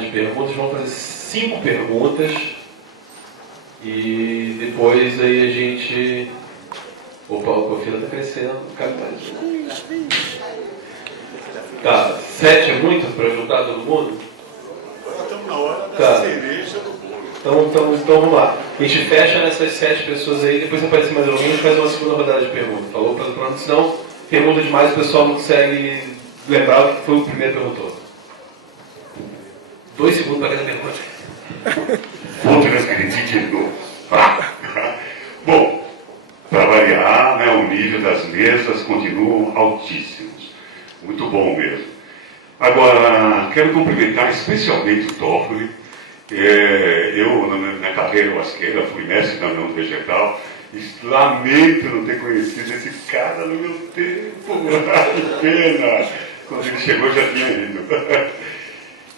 de perguntas. Vamos fazer 5 perguntas. E depois aí a gente... Opa, a fila está crescendo. Tá, 7 é muito para juntar todo mundo? Agora estamos na hora da cereja do bolo. Então vamos lá. A gente fecha nessas 7 pessoas aí, depois aparece mais alguém e faz uma segunda rodada de perguntas. Falou? Pronto, senão pergunta demais, o pessoal não consegue lembrar o que foi o primeiro perguntou. 2 segundos para cada pergunta. Outras acredite. Bom, para variar, né, o nível das mesas continuam altíssimos. Muito bom mesmo. Agora, quero cumprimentar especialmente o Toffoli. Eu, na minha carreira wasqueira, fui mestre da União Vegetal. E lamento não ter conhecido esse cara no meu tempo. Que pena! Quando ele chegou, eu já tinha ido.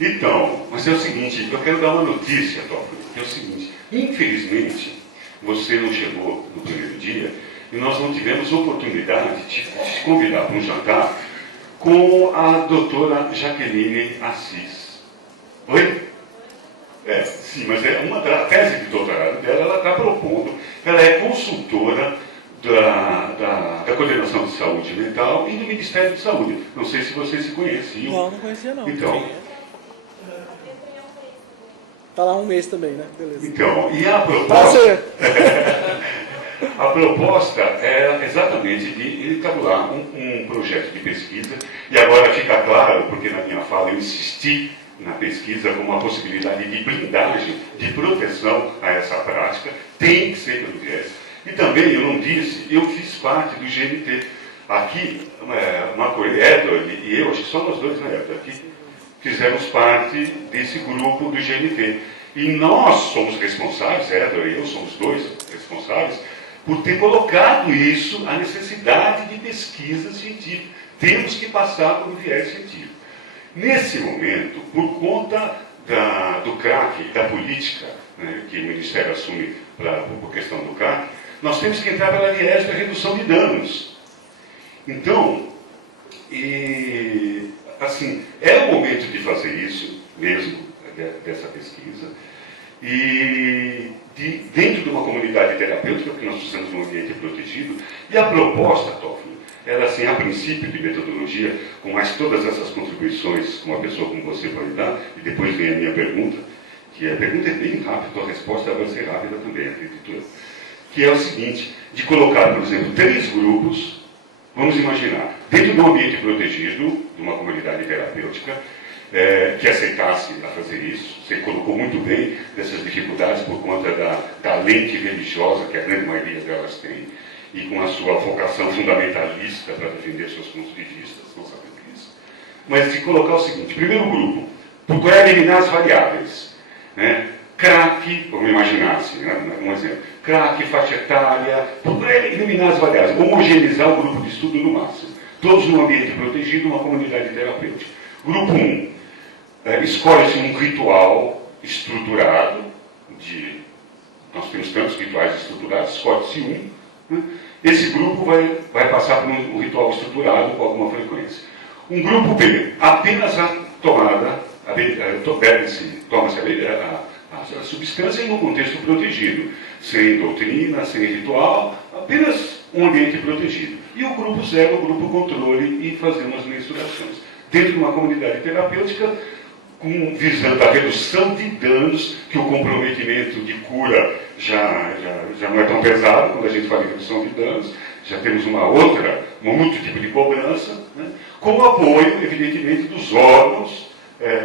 Então, mas é o seguinte, eu quero dar uma notícia, Toffoli, que é o seguinte. Infelizmente, você não chegou no primeiro dia e nós não tivemos oportunidade de te convidar para um jantar com a doutora Jaqueline Assis. Oi? Sim, mas é uma da tese de doutorado dela, ela está propondo, ela é consultora da Coordenação de Saúde Mental e do Ministério de Saúde. Não sei se vocês se conheciam. Não conhecia não. Então, está lá um mês também, né? Beleza. Então, e a proposta... A proposta é exatamente de encabular um projeto de pesquisa, e agora fica claro, porque na minha fala eu insisti na pesquisa como uma possibilidade de blindagem, de proteção a essa prática, tem que ser pelo viés. E também, eu não disse, eu fiz parte do GNT. Aqui, Edward e eu, acho que só nós dois, né, Edward, aqui, fizemos parte desse grupo do GNT. E nós somos responsáveis, Edward e eu somos dois responsáveis, por ter colocado isso, a necessidade de pesquisa científica. Temos que passar por um viés científico. Nesse momento, por conta do CRAC, da política, né, que o Ministério assume por questão do CRAC, nós temos que entrar pela viés da redução de danos. Então, assim, é o momento de fazer isso mesmo, dessa pesquisa, e dentro de uma comunidade terapêutica, porque nós precisamos de um ambiente protegido, e a proposta, Toffoli, era assim, a princípio de metodologia, com mais todas essas contribuições que uma pessoa como você pode dar, e depois vem a minha pergunta, que a pergunta é bem rápida, a resposta vai ser rápida também, acredito eu, que é o seguinte, de colocar, por exemplo, 3 grupos, vamos imaginar, dentro de um ambiente protegido, de uma comunidade terapêutica, que aceitasse a fazer isso. Você colocou muito bem dessas dificuldades por conta da lente religiosa que a grande maioria delas tem, e com a sua vocação fundamentalista para defender seus pontos de vista, não sabemos disso. Mas de colocar o seguinte, primeiro grupo, procurar eliminar as variáveis, né? CRAC, vamos imaginar assim, né? Um exemplo, CRAC, faixa etária, procurar eliminar as variáveis, homogeneizar o grupo de estudo no máximo, todos num ambiente protegido, uma comunidade terapêutica. Grupo 1, escolhe-se um ritual estruturado, nós temos tantos rituais estruturados, escolhe-se um, né? Esse grupo vai passar por um ritual estruturado com alguma frequência. Um grupo B, apenas a tomada, toma-se a substância em um contexto protegido, sem doutrina, sem ritual, apenas um ambiente protegido. E o grupo 0, o grupo controle, e fazendo as mensurações. Dentro de uma comunidade terapêutica, visando a redução de danos, que o comprometimento de cura já não é tão pesado quando a gente fala em redução de danos, já temos um outro tipo de cobrança, né? Com o apoio, evidentemente, dos órgãos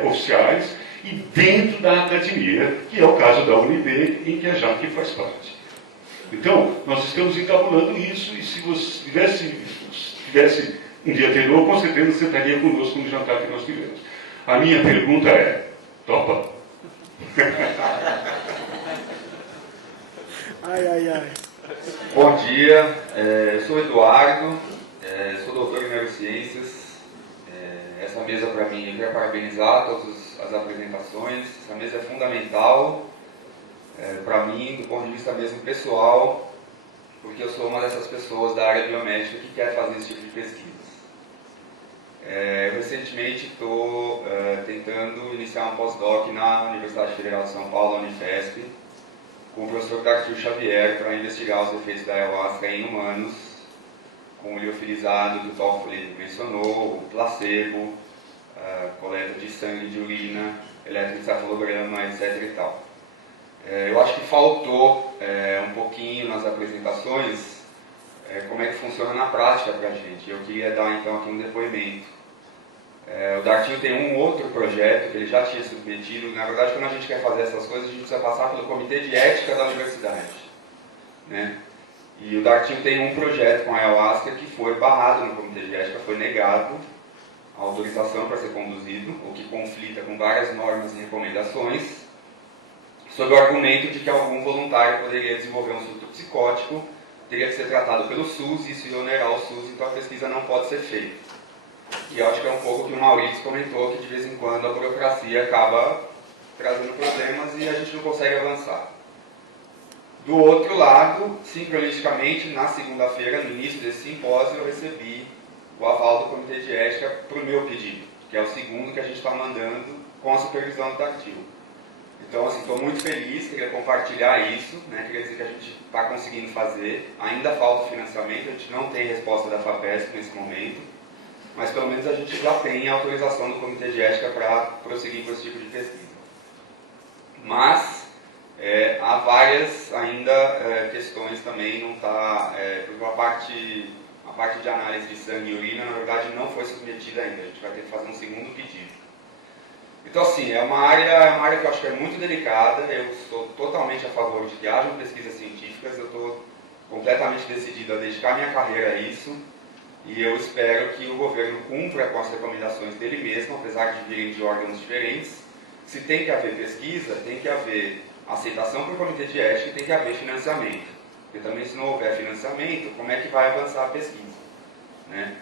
oficiais e dentro da academia, que é o caso da UNB, em que a JAC faz parte. Então, nós estamos encabulando isso, e se você tivesse um dia anterior, com certeza você estaria conosco no jantar que nós tivemos. A minha pergunta é, topa? Ai. Bom dia, sou Eduardo, sou doutor em neurociências. Essa mesa, para mim, eu quero parabenizar todas as apresentações. Essa mesa é fundamental para mim, do ponto de vista mesmo pessoal, porque eu sou uma dessas pessoas da área biomédica que quer fazer esse tipo de pesquisas. Eu recentemente estou tentando iniciar um pós-doc na Universidade Federal de São Paulo, a Unifesp, com o professor Dartil Xavier, para investigar os efeitos da ayahuasca em humanos, com o liofilizado que o Toffoli mencionou, o placebo, coleta de sangue, de urina, eletroencefalograma, etc. e tal. Eu acho que faltou um pouquinho nas apresentações como é que funciona na prática para a gente. Eu queria dar então aqui um depoimento. O Dartil tem um outro projeto que ele já tinha submetido. Na verdade, quando a gente quer fazer essas coisas, a gente precisa passar pelo Comitê de Ética da Universidade, né? E o Dartil tem um projeto com a ayahuasca que foi barrado no Comitê de Ética, foi negado a autorização para ser conduzido, o que conflita com várias normas e recomendações, sob o argumento de que algum voluntário poderia desenvolver um surto psicótico, teria que ser tratado pelo SUS, e isso ia onerar o SUS, então a pesquisa não pode ser feita. E eu acho que é um pouco o que o Maurício comentou, que de vez em quando a burocracia acaba trazendo problemas e a gente não consegue avançar. Do outro lado, sincronisticamente, na segunda-feira, no início desse simpósio, eu recebi o aval do Comitê de Ética para o meu pedido, que é o segundo que a gente está mandando com a supervisão do Dartil. Então, assim, estou muito feliz, queria compartilhar isso, né? Queria dizer que a gente está conseguindo fazer. Ainda falta financiamento, a gente não tem resposta da FAPESP nesse momento, mas pelo menos a gente já tem a autorização do Comitê de Ética para prosseguir com esse tipo de pesquisa. Mas há várias ainda questões também, não está, porque a parte de análise de sangue e urina, na verdade, não foi submetida ainda, a gente vai ter que fazer um segundo pedido. Então, assim, é uma área que eu acho que é muito delicada. Eu sou totalmente a favor de que hajam pesquisas científicas, eu estou completamente decidido a dedicar minha carreira a isso, e eu espero que o governo cumpra com as recomendações dele mesmo, apesar de virem de órgãos diferentes. Se tem que haver pesquisa, tem que haver aceitação para o Comitê de Ética e tem que haver financiamento. Porque também, se não houver financiamento, como é que vai avançar a pesquisa, né?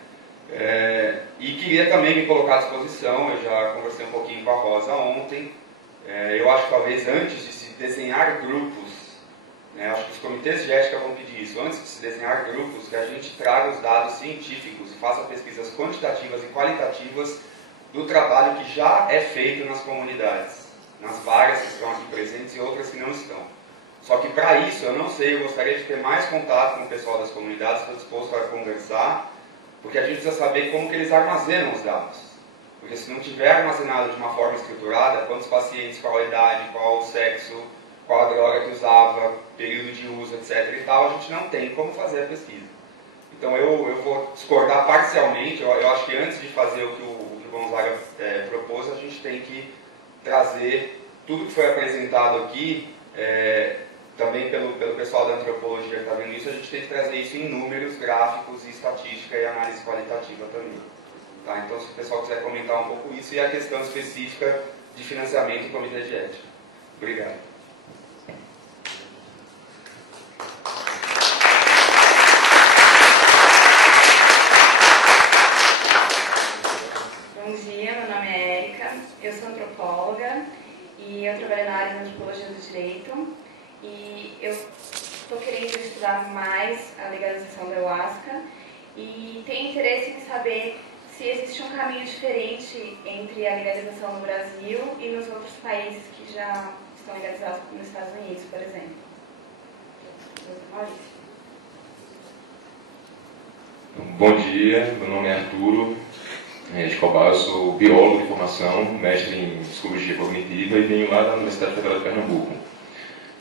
E queria também me colocar à disposição, eu já conversei um pouquinho com a Rosa ontem, eu acho que talvez antes de se desenhar grupos, né, acho que os comitês de ética vão pedir isso, antes de se desenhar grupos, que a gente traga os dados científicos e faça pesquisas quantitativas e qualitativas do trabalho que já é feito nas comunidades, nas várias que estão aqui presentes e outras que não estão. Só que para isso, eu não sei, eu gostaria de ter mais contato com o pessoal das comunidades, estou disposto a conversar, porque a gente precisa saber como que eles armazenam os dados. Porque se não tiver armazenado de uma forma estruturada, quantos pacientes, qual a idade, qual o sexo, qual a droga que usava, período de uso, etc. e tal, a gente não tem como fazer a pesquisa. Então eu vou discordar parcialmente, eu acho que antes de fazer o que o Gonzaga propôs, a gente tem que trazer tudo que foi apresentado aqui, também pelo pessoal da antropologia que está vendo isso, a gente tem que trazer isso em números, gráficos, e estatística e análise qualitativa também. Tá? Então, se o pessoal quiser comentar um pouco isso e a questão específica de financiamento e comitê de ética. Obrigado. Bom dia, meu nome é Érica, eu sou antropóloga e eu trabalho na área de antropologia do direito. E eu estou querendo estudar mais a legalização da ayahuasca e tenho interesse em saber se existe um caminho diferente entre a legalização no Brasil e nos outros países que já estão legalizados, como nos Estados Unidos, por exemplo. Maurício. Bom dia, meu nome é Arturo Escobar, eu sou biólogo de formação, mestre em psicologia cognitiva e venho lá da Universidade Federal de Pernambuco.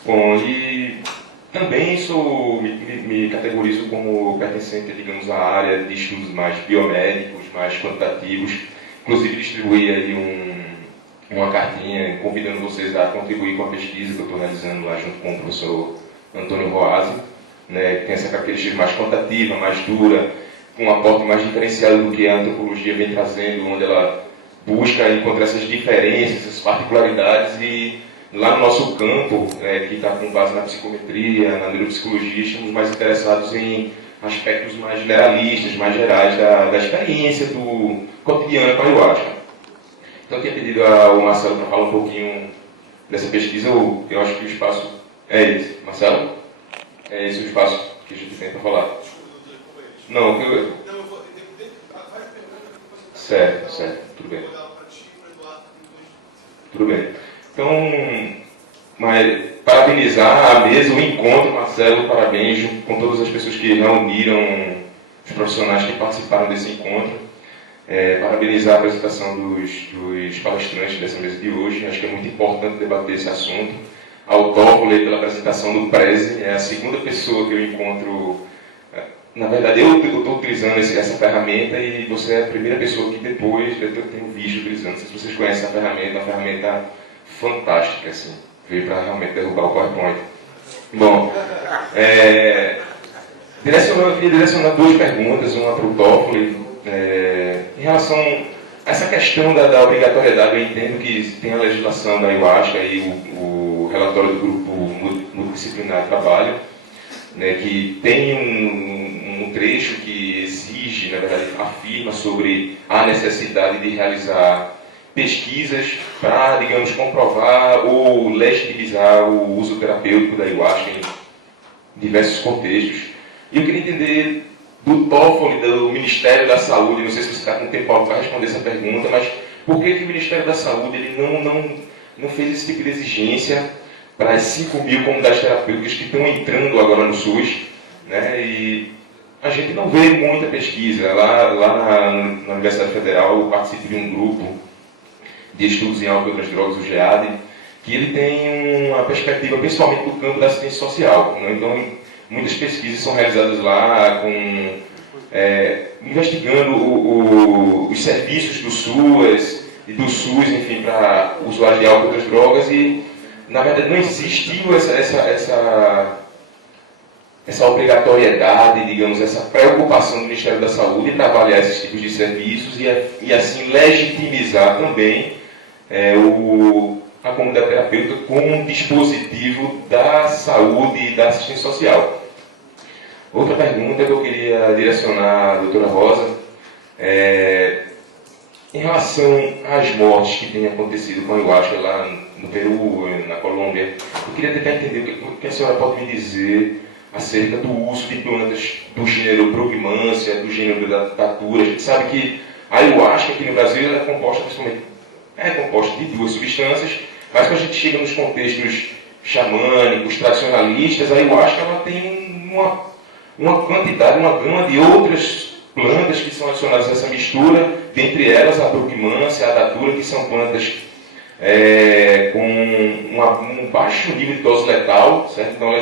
Bom, e também me categorizo como pertencente, digamos, à área de estudos mais biomédicos, mais quantitativos. Inclusive, distribuí aí uma cartinha convidando vocês a contribuir com a pesquisa que eu estou realizando lá junto com o professor Antônio Roazzi, né, que tem essa característica mais quantitativa, mais dura, com um aporte mais diferenciado do que a antropologia vem trazendo, onde ela busca encontrar essas diferenças, essas particularidades e lá no nosso campo, que está com base na psicometria, na neuropsicologia, estamos mais interessados em aspectos mais generalistas, mais gerais da experiência do cotidiano com a ayahuasca. Então eu tinha pedido ao Marcelo para falar um pouquinho dessa pesquisa, eu acho que o espaço é esse. Marcelo? É esse o espaço que a gente tem para falar. Não, Certo, certo, tudo bem. Tudo bem. Então, mas parabenizar a mesa, o encontro, Marcelo, parabéns com todas as pessoas que reuniram, os profissionais que participaram desse encontro. Parabenizar a apresentação dos palestrantes dessa mesa de hoje. Acho que é muito importante debater esse assunto. Ao Toffoli pela apresentação do Prezi, é a segunda pessoa que eu encontro. Na verdade, eu estou utilizando essa ferramenta e você é a primeira pessoa que depois eu tenho visto utilizando. Não sei se vocês conhecem a ferramenta, é uma ferramenta fantástica, assim. Veio para realmente derrubar o PowerPoint. Bom, eu queria direcionar duas perguntas, uma para o Toffoli. Em relação a essa questão da obrigatoriedade, eu entendo que tem a legislação da Ayahuasca e o relatório do grupo multidisciplinar de trabalho, né, que tem um trecho que exige, na verdade, afirma sobre a necessidade de realizar pesquisas para, digamos, comprovar ou legitimizar o uso terapêutico da Ayahuasca em diversos contextos. E eu queria entender do Toffoli, do Ministério da Saúde, não sei se você está com tempo para responder essa pergunta, mas por que o Ministério da Saúde ele não fez esse tipo de exigência para as 5.000 comunidades terapêuticas que estão entrando agora no SUS, né? E a gente não vê muita pesquisa. Lá na Universidade Federal eu participo de um grupo de estudos em álcool e outras drogas, o GEAD, que ele tem uma perspectiva principalmente do campo da assistência social, né? Então, muitas pesquisas são realizadas lá investigando os serviços do SUS, enfim, para usuários de álcool e outras drogas, e na verdade não existiu essa obrigatoriedade, digamos, essa preocupação do Ministério da Saúde em trabalhar esses tipos de serviços e assim legitimizar também a comunidade terapêutica como um dispositivo da saúde e da assistência social. Outra pergunta que eu queria direcionar à doutora Rosa em relação às mortes que têm acontecido com a Ayahuasca lá no Peru, na Colômbia. Eu queria tentar entender o que a senhora pode me dizer acerca do uso de plantas do gênero Brugmansia, do gênero da Datura. A gente sabe que a Ayahuasca aqui no Brasil é composta de duas substâncias, mas quando a gente chega nos contextos xamânicos, tradicionalistas, a Ayahuasca ela tem uma quantidade, uma gama de outras plantas que são adicionadas a essa mistura, dentre elas a Brugmansia, a Datura, que são plantas com um baixo nível de dose letal, certo? Então,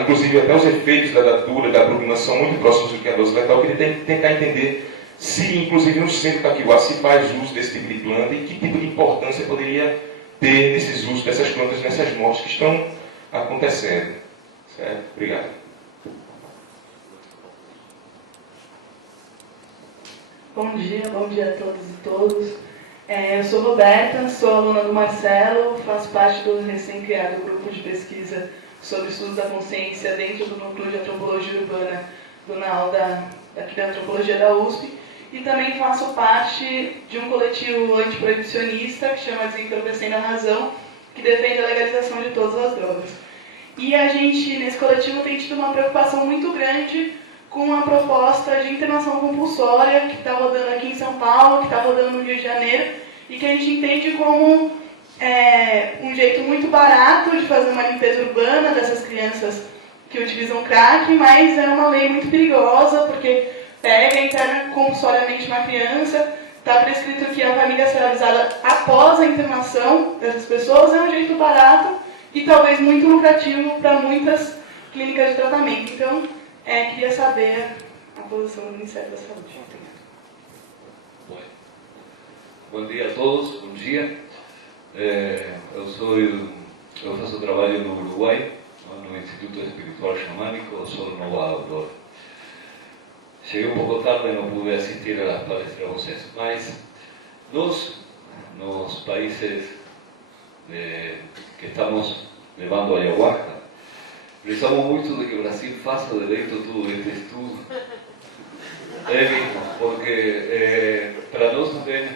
inclusive até os efeitos da Datura, da Brugmansia são muito próximos do que a dose letal. Eu queria tentar entender se, inclusive no centro da Taquiwá, se faz uso desse tipo de planta e que tipo de importância poderia ter nesses usos dessas plantas, nessas mortes que estão acontecendo. Certo? Obrigado. Bom dia a todos e todas. Eu sou Roberta, sou aluna do Marcelo, faço parte do recém-criado grupo de pesquisa sobre estudos da consciência dentro do núcleo de antropologia urbana do NAU daqui da antropologia da USP, e também faço parte de um coletivo antiproibicionista que chama Desentorpecendo a Razão, que defende a legalização de todas as drogas. E a gente, nesse coletivo, tem tido uma preocupação muito grande com a proposta de internação compulsória que está rodando aqui em São Paulo, que está rodando no Rio de Janeiro, e que a gente entende como um jeito muito barato de fazer uma limpeza urbana dessas crianças que utilizam crack, mas é uma lei muito perigosa, porque pega e interna compulsoriamente uma criança, está prescrito que a família será avisada após a internação dessas pessoas, é um jeito barato e talvez muito lucrativo para muitas clínicas de tratamento. Então, queria saber a posição do Ministério da Saúde. Bom dia a todos, bom dia. Eu faço trabalho no Uruguai, no Instituto Espiritual Xamânico, sou renovador. Cheguei um pouco tarde e não pude assistir às palestras de vocês, mas nós, nos países que estamos levando a Ayahuasca, precisamos muito de que o Brasil faça direito todo este estudo. Porque para nós também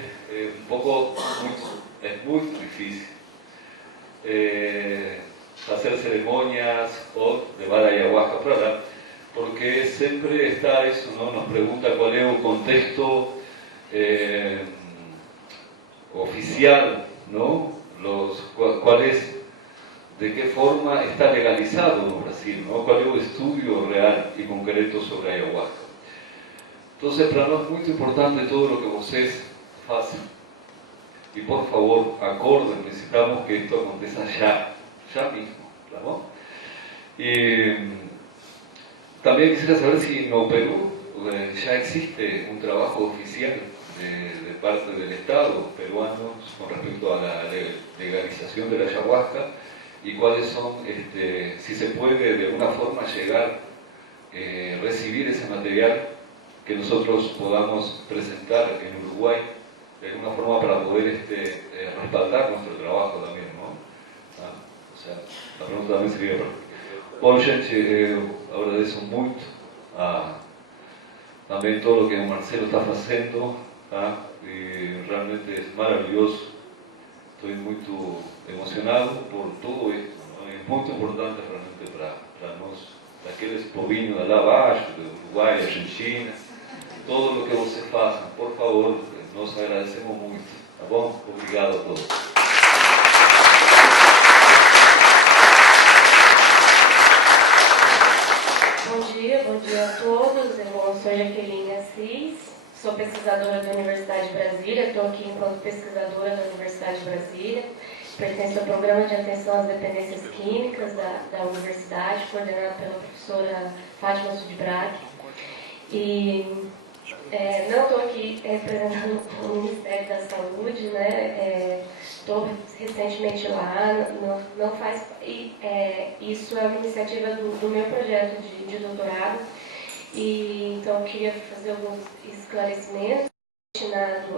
é muito difícil fazer cerimônias ou levar a Ayahuasca para lá, porque sempre está isso, não? Nos pergunta qual é o contexto oficial, ¿no? ¿Cuál es, de qué forma está legalizado no Brasil, ¿no? ¿Cuál es el estudio real y concreto sobre ayahuasca? Entonces, para nós é muito importante todo lo que vocês fazem. Y por favor, acorden, necesitamos que esto aconteça ya mismo, ¿tá bom? Y también quisiera saber si en Perú ya existe un trabajo oficial de parte del Estado peruano con respecto a la legalización de la ayahuasca y cuáles son, si se puede de alguna forma llegar, recibir ese material que nosotros podamos presentar en Uruguay de alguna forma para poder respaldar nuestro trabajo también, ¿no? O sea, la pregunta también sería... Bom, gente, eu agradeço muito também todo o que o Marcelo está fazendo, tá? E realmente é maravilhoso. Estou muito emocionado por tudo isso, não? É muito importante realmente para nós, daqueles povinhos lá abaixo, do Uruguai, Argentina, todo o que você faz, por favor, nós agradecemos muito, tá bom? Obrigado a todos. Bom dia a todos. Eu sou Jaqueline Assis, sou pesquisadora da Universidade de Brasília, estou aqui enquanto pesquisadora da Universidade de Brasília, pertenço ao Programa de Atenção às Dependências Químicas da Universidade, coordenado pela professora Fátima Sudbrack. E não estou aqui representando o Ministério da Saúde, né? Estou recentemente lá, não faz... isso é uma iniciativa do meu projeto de doutorado, e então eu queria fazer alguns esclarecimentos destinados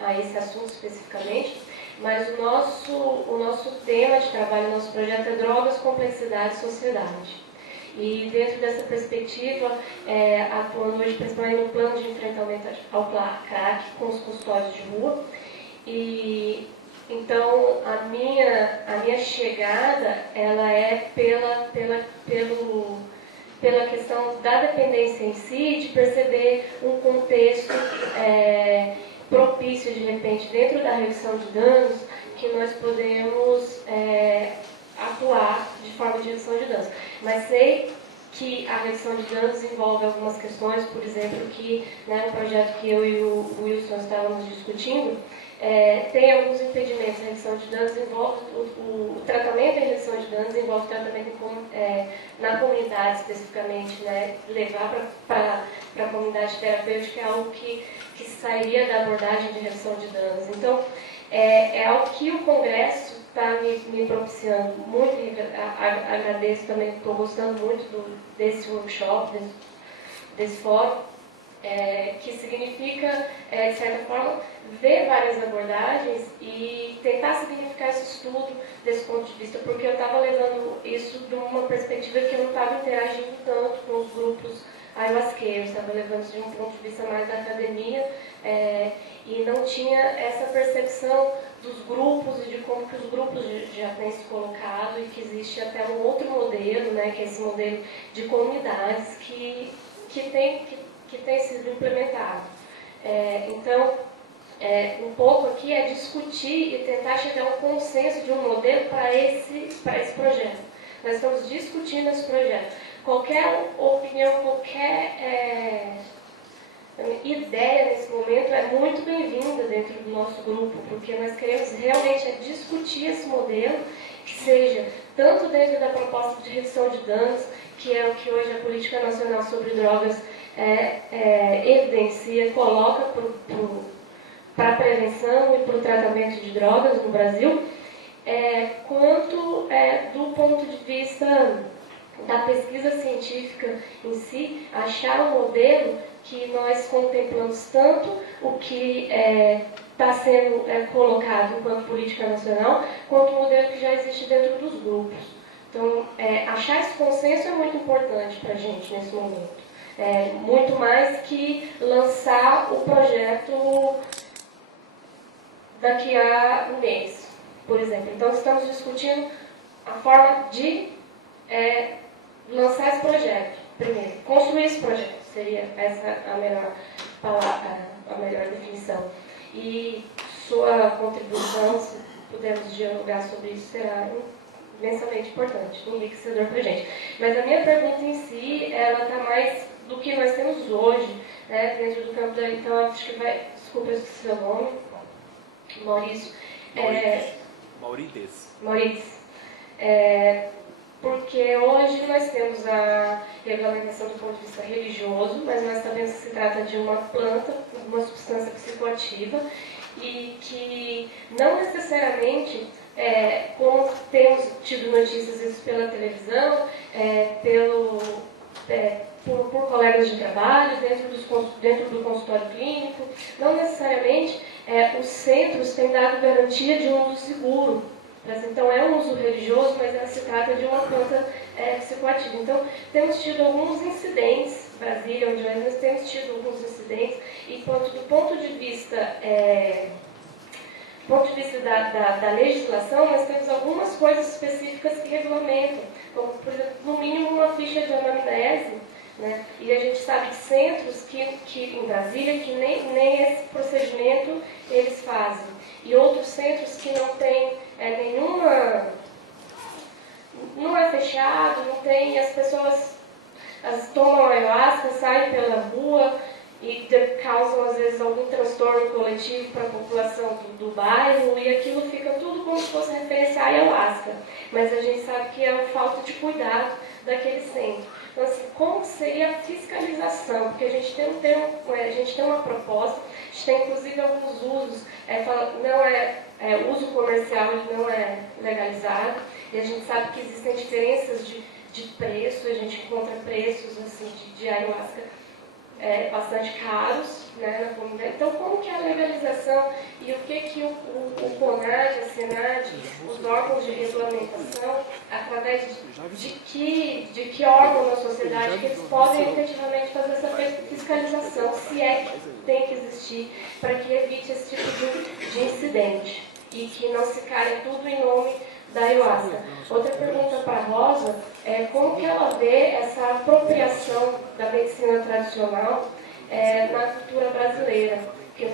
a esse assunto especificamente, mas o nosso tema de trabalho, o nosso projeto é Drogas, Complexidade e Sociedade. E dentro dessa perspectiva, atuando hoje principalmente no plano de enfrentamento ao crack com os custódios de rua. E então a minha chegada ela é pela questão da dependência em si, de perceber um contexto propício de repente dentro da redução de danos que nós podemos atuar de forma de redução de danos. Mas sei que a redução de danos envolve algumas questões, por exemplo, que no projeto que eu e o Wilson estávamos discutindo, tem alguns impedimentos. A redução de danos envolve o tratamento em redução de danos envolve tratamento na comunidade especificamente, né? Levar para a comunidade terapêutica é algo que sairia da abordagem de redução de danos. Então, é algo que o Congresso está me propiciando muito, e agradeço também, estou gostando muito desse workshop, desse fórum, que significa, de certa forma, ver várias abordagens e tentar significar esse estudo desse ponto de vista, porque eu estava levando isso de uma perspectiva que eu não estava interagindo tanto com os grupos ayahuasqueiros, estava levando isso de um ponto de vista mais da academia, e não tinha essa percepção dos grupos e de como que os grupos já têm se colocado, e que existe até um outro modelo, né, que é esse modelo de comunidades que tem sido implementado. Então, um pouco aqui é discutir e tentar chegar a um consenso de um modelo para esse projeto. Nós estamos discutindo esse projeto. Qualquer opinião, qualquer ideia nesse momento é muito bem-vinda dentro do nosso grupo, porque nós queremos realmente discutir esse modelo, que seja tanto dentro da proposta de redução de danos, que é o que hoje a Política Nacional sobre Drogas evidencia, coloca para a prevenção e para o tratamento de drogas no Brasil, quanto do ponto de vista da pesquisa científica em si, achar um modelo que nós contemplamos tanto o que está sendo colocado enquanto política nacional, quanto o modelo que já existe dentro dos grupos. Então, achar esse consenso é muito importante para a gente nesse momento. Muito mais que lançar o projeto daqui a um mês, por exemplo. Então, estamos discutindo a forma de lançar esse projeto primeiro, construir esse projeto, seria essa a melhor palavra, a melhor definição. E sua contribuição, se pudermos dialogar sobre isso, será imensamente importante, enriquecedor para a gente. Mas a minha pergunta em si, ela está mais do que nós temos hoje, né, dentro do campo da... Então, acho que vai... Desculpa, eu esqueci seu nome. Maurício. Maurício. Porque hoje nós temos a regulamentação do ponto de vista religioso, mas nós sabemos que se trata de uma planta, uma substância psicoativa, e que não necessariamente, como temos tido notícias isso pela televisão, por colegas de trabalho, dentro do consultório clínico, não necessariamente os centros têm dado garantia de um uso seguro. Então, é um uso religioso, mas se trata de uma planta psicoativa. Então, temos tido alguns incidentes, Brasília, onde nós temos tido alguns incidentes, e do ponto de vista da legislação, nós temos algumas coisas específicas que regulamentam, como, por exemplo, no mínimo uma ficha de anamnese, né? E a gente sabe de centros que em Brasília que nem esse procedimento eles fazem. E outros centros que não têm nenhuma... Não é fechado, não tem... As pessoas tomam ayahuasca, saem pela rua e causam, às vezes, algum transtorno coletivo para a população do bairro, e aquilo fica tudo como se fosse referência à ayahuasca. Mas a gente sabe que é uma falta de cuidado daquele centro. Então, assim, como seria a fiscalização? Porque a gente tem uma proposta, a gente tem inclusive alguns usos, uso comercial ele não é legalizado, e a gente sabe que existem diferenças de preço, a gente encontra preços assim, de ayahuasca bastante caros, né, na comunidade. Então, como que é a legalização e o que o CONAD, a SENAD, os órgãos de regulamentação, através de que órgão na sociedade que eles podem efetivamente fazer essa fiscalização, se é que tem que existir, para que evite esse tipo de incidente e que não se caia tudo em nome da ayahuasca. Outra pergunta para a Rosa é como que ela vê essa apropriação da medicina tradicional na cultura brasileira, porque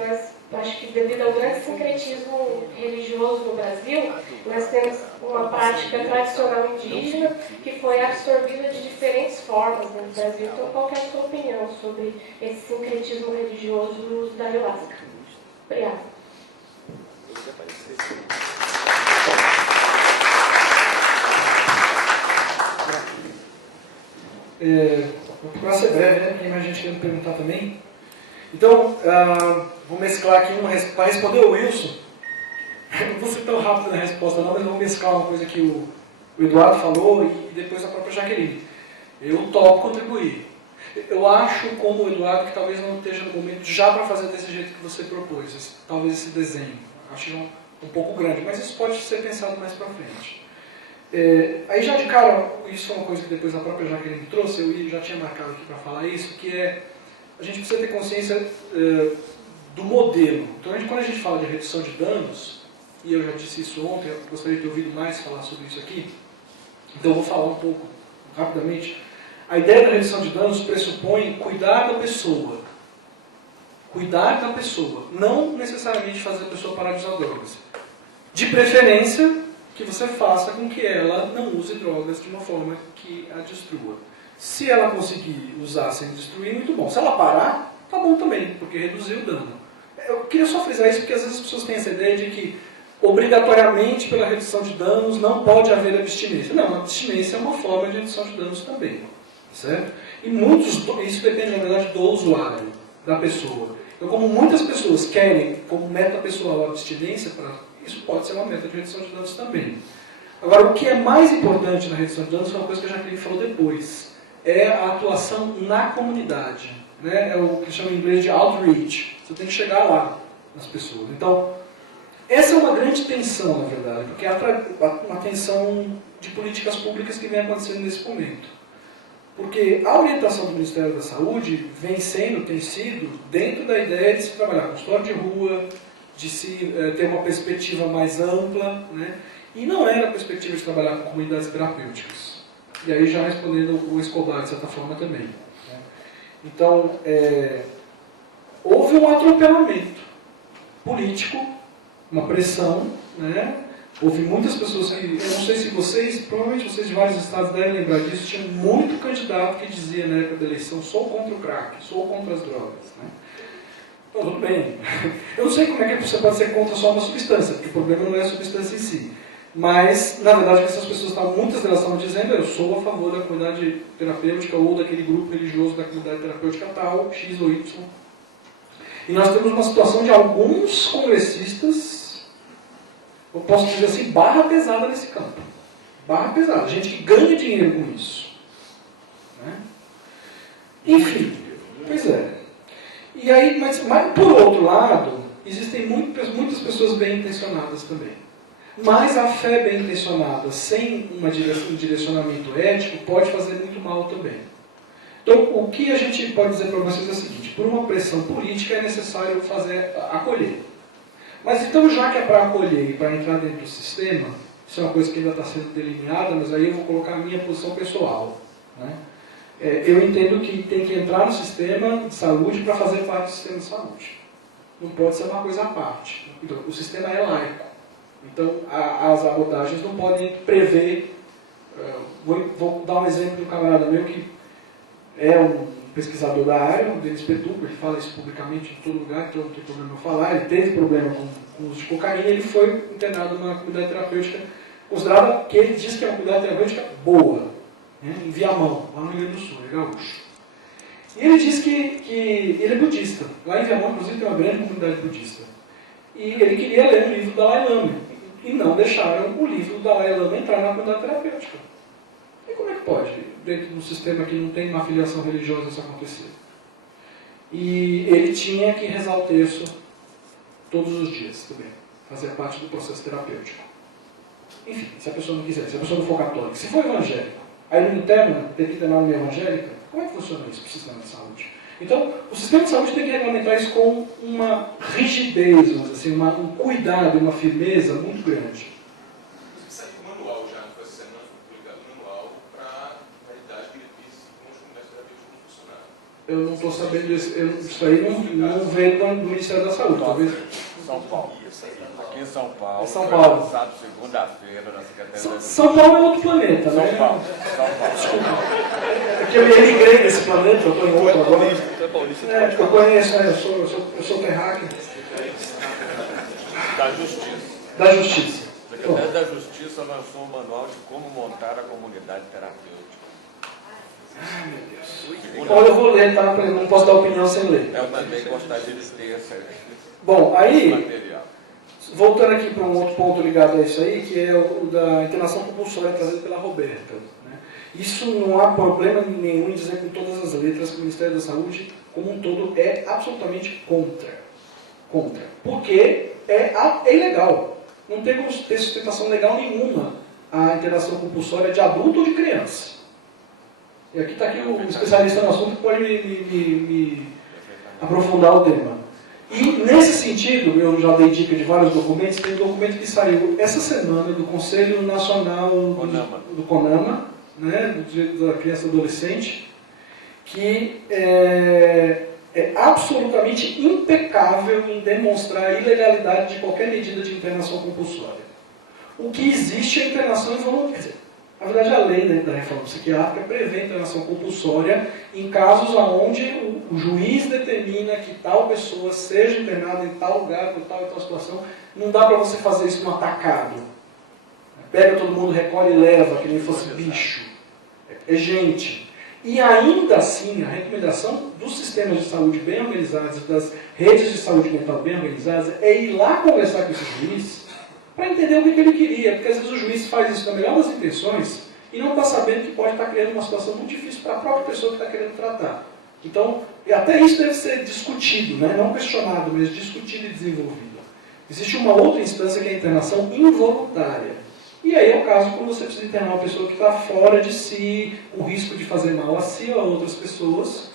acho que devido ao grande sincretismo religioso no Brasil, nós temos uma prática tradicional indígena que foi absorvida de diferentes formas no Brasil. Então, qual que é a sua opinião sobre esse sincretismo religioso no uso da ayahuasca? Obrigada. Vou procurar ser breve, né? Tem mais gente querendo perguntar também. Então, vou mesclar aqui para responder o Wilson. Não vou ser tão rápido na resposta não, mas vou mesclar uma coisa que o Eduardo falou e depois a própria Jaqueline. Eu topo contribuir. Eu acho, como o Eduardo, que talvez não esteja no momento já para fazer desse jeito que você propôs, talvez esse desenho. Acho um pouco grande, mas isso pode ser pensado mais para frente. Aí já de cara, isso é uma coisa que depois a própria Jaqueline trouxe, eu já tinha marcado aqui para falar isso, que a gente precisa ter consciência do modelo. Então, quando a gente fala de redução de danos, e eu já disse isso ontem, eu gostaria de ter ouvido mais falar sobre isso aqui, então eu vou falar um pouco rapidamente. A ideia da redução de danos pressupõe cuidar da pessoa. Cuidar da pessoa, não necessariamente fazer a pessoa parar de usar drogas. De preferência, que você faça com que ela não use drogas de uma forma que a destrua. Se ela conseguir usar sem destruir, muito bom. Se ela parar, tá bom também, porque reduziu o dano. Eu queria só frisar isso, porque às vezes as pessoas têm essa ideia de que, obrigatoriamente, pela redução de danos, não pode haver abstinência. Não, a abstinência é uma forma de redução de danos também. Certo? E isso depende, na verdade, do usuário, da pessoa. Então, como muitas pessoas querem, como meta pessoal, a abstinência, isso pode ser uma meta de redução de danos também. Agora, o que é mais importante na redução de danos foi uma coisa que a Jaqueline falou depois. É a atuação na comunidade. Né? É o que chama em inglês de outreach. Você tem que chegar lá, nas pessoas. Então, essa é uma grande tensão, na verdade, porque é uma tensão de políticas públicas que vem acontecendo nesse momento. Porque a orientação do Ministério da Saúde tem sido, dentro da ideia de se trabalhar com consultório de rua, de se ter uma perspectiva mais ampla, né? E não era a perspectiva de trabalhar com comunidades terapêuticas. E aí já respondendo o Escobar, de certa forma, também. Né? Então, houve um atropelamento político, uma pressão, né? Houve muitas pessoas que, eu não sei se vocês, provavelmente vocês de vários estados devem lembrar disso, tinha muito candidato que dizia na época da eleição, sou contra o crack, sou contra as drogas. Né? Então, tudo bem. Eu não sei como é que você pode ser contra só uma substância, porque o problema não é a substância em si. Mas, na verdade, essas pessoas estavam, muitas delas estavam dizendo, eu sou a favor da comunidade terapêutica ou daquele grupo religioso da comunidade terapêutica tal, X ou Y. E nós temos uma situação de alguns congressistas, eu posso dizer assim, barra pesada nesse campo. Barra pesada. Gente que ganha dinheiro com isso. Né? Enfim, pois é. E aí, mas por outro lado, existem muitas pessoas bem intencionadas também. Mas a fé bem intencionada, sem um direcionamento ético, pode fazer muito mal também. Então, o que a gente pode dizer para vocês é o seguinte: por uma pressão política é necessário acolher. Mas então, já que é para acolher e para entrar dentro do sistema, isso é uma coisa que ainda está sendo delineada, mas aí eu vou colocar a minha posição pessoal. Né? Eu entendo que tem que entrar no sistema de saúde para fazer parte do sistema de saúde. Não pode ser uma coisa à parte. Então, o sistema é laico. Então, as abordagens não podem prever. Vou dar um exemplo de um camarada meu que é um pesquisador da área, o Denis Petuco, ele fala isso publicamente em todo lugar, então não tem problema eu falar. Ele teve problema com o uso de cocaína, ele foi internado numa comunidade terapêutica considerada, que ele diz que é uma comunidade terapêutica boa, né, em Viamão, lá no Rio Grande do Sul, é gaúcho. E ele diz que ele é budista. Lá em Viamão, inclusive, tem uma grande comunidade budista. E ele queria ler um livro do Dalai Lama, e não deixaram o livro do Dalai Lama entrar na comunidade terapêutica. E como é que pode, dentro de um sistema que não tem uma afiliação religiosa, isso acontecer? E ele tinha que rezar o terço todos os dias também, fazer parte do processo terapêutico. Enfim, se a pessoa não quiser, se a pessoa não for católica, se for evangélico, aí no interno tem que internar uma evangélica, como é que funciona isso para o sistema de saúde? Então, o sistema de saúde tem que regulamentar isso com uma rigidez, vamos dizer assim, um cuidado, uma firmeza muito grande. Eu não estou sabendo disso. Isso aí não vem do Ministério da Saúde, talvez. São Paulo. Aqui em São Paulo. São Paulo. Foi lançado segunda-feira na Secretaria São Paulo é outro planeta, né? São Paulo. Desculpa. É que eu migrei nesse planeta, eu estou em outro agora. Tu é paulista? Eu conheço, eu sou terráqueo. Da Justiça. Da Justiça. A Secretaria da Justiça lançou um manual de como montar a comunidade terapêutica. Ai, meu Deus. Olha, eu vou ler, tá? Eu não posso dar opinião sem ler. Eu também gostaria de ter esse Bom, aí, material. voltando aqui para um outro ponto ligado a isso aí, que é o da internação compulsória trazido pela Roberta. Né? Isso não há problema nenhum em dizer com todas as letras que o Ministério da Saúde, como um todo, é absolutamente contra. Porque é ilegal. Não tem como ter sustentação legal nenhuma a internação compulsória de adulto ou de criança. E aqui está aqui o especialista no assunto que pode me aprofundar o tema. E, nesse sentido, eu já dei dica de vários documentos, tem um documento que saiu essa semana do Conselho Nacional do CONAMA, né, do Direito da Criança e Adolescente, que é absolutamente impecável em demonstrar a ilegalidade de qualquer medida de internação compulsória. O que existe é a internação involuntária. Na verdade, a lei da reforma psiquiátrica prevê internação compulsória em casos onde o juiz determina que tal pessoa seja internada em tal lugar, por tal e tal situação. Não dá para você fazer isso no atacado. Pega todo mundo, recolhe e leva, que nem fosse bicho. É gente. E ainda assim, a recomendação dos sistemas de saúde bem organizados, das redes de saúde mental bem organizadas, é ir lá conversar com esse juiz para entender o que ele queria, porque às vezes o juiz faz isso na melhor das intenções e não está sabendo que pode estar criando uma situação muito difícil para a própria pessoa que está querendo tratar. Então, até isso deve ser discutido, né? Não questionado, mas discutido e desenvolvido. Existe uma outra instância que é a internação involuntária. E aí é o caso quando você precisa internar uma pessoa que está fora de si, com risco de fazer mal a si ou a outras pessoas,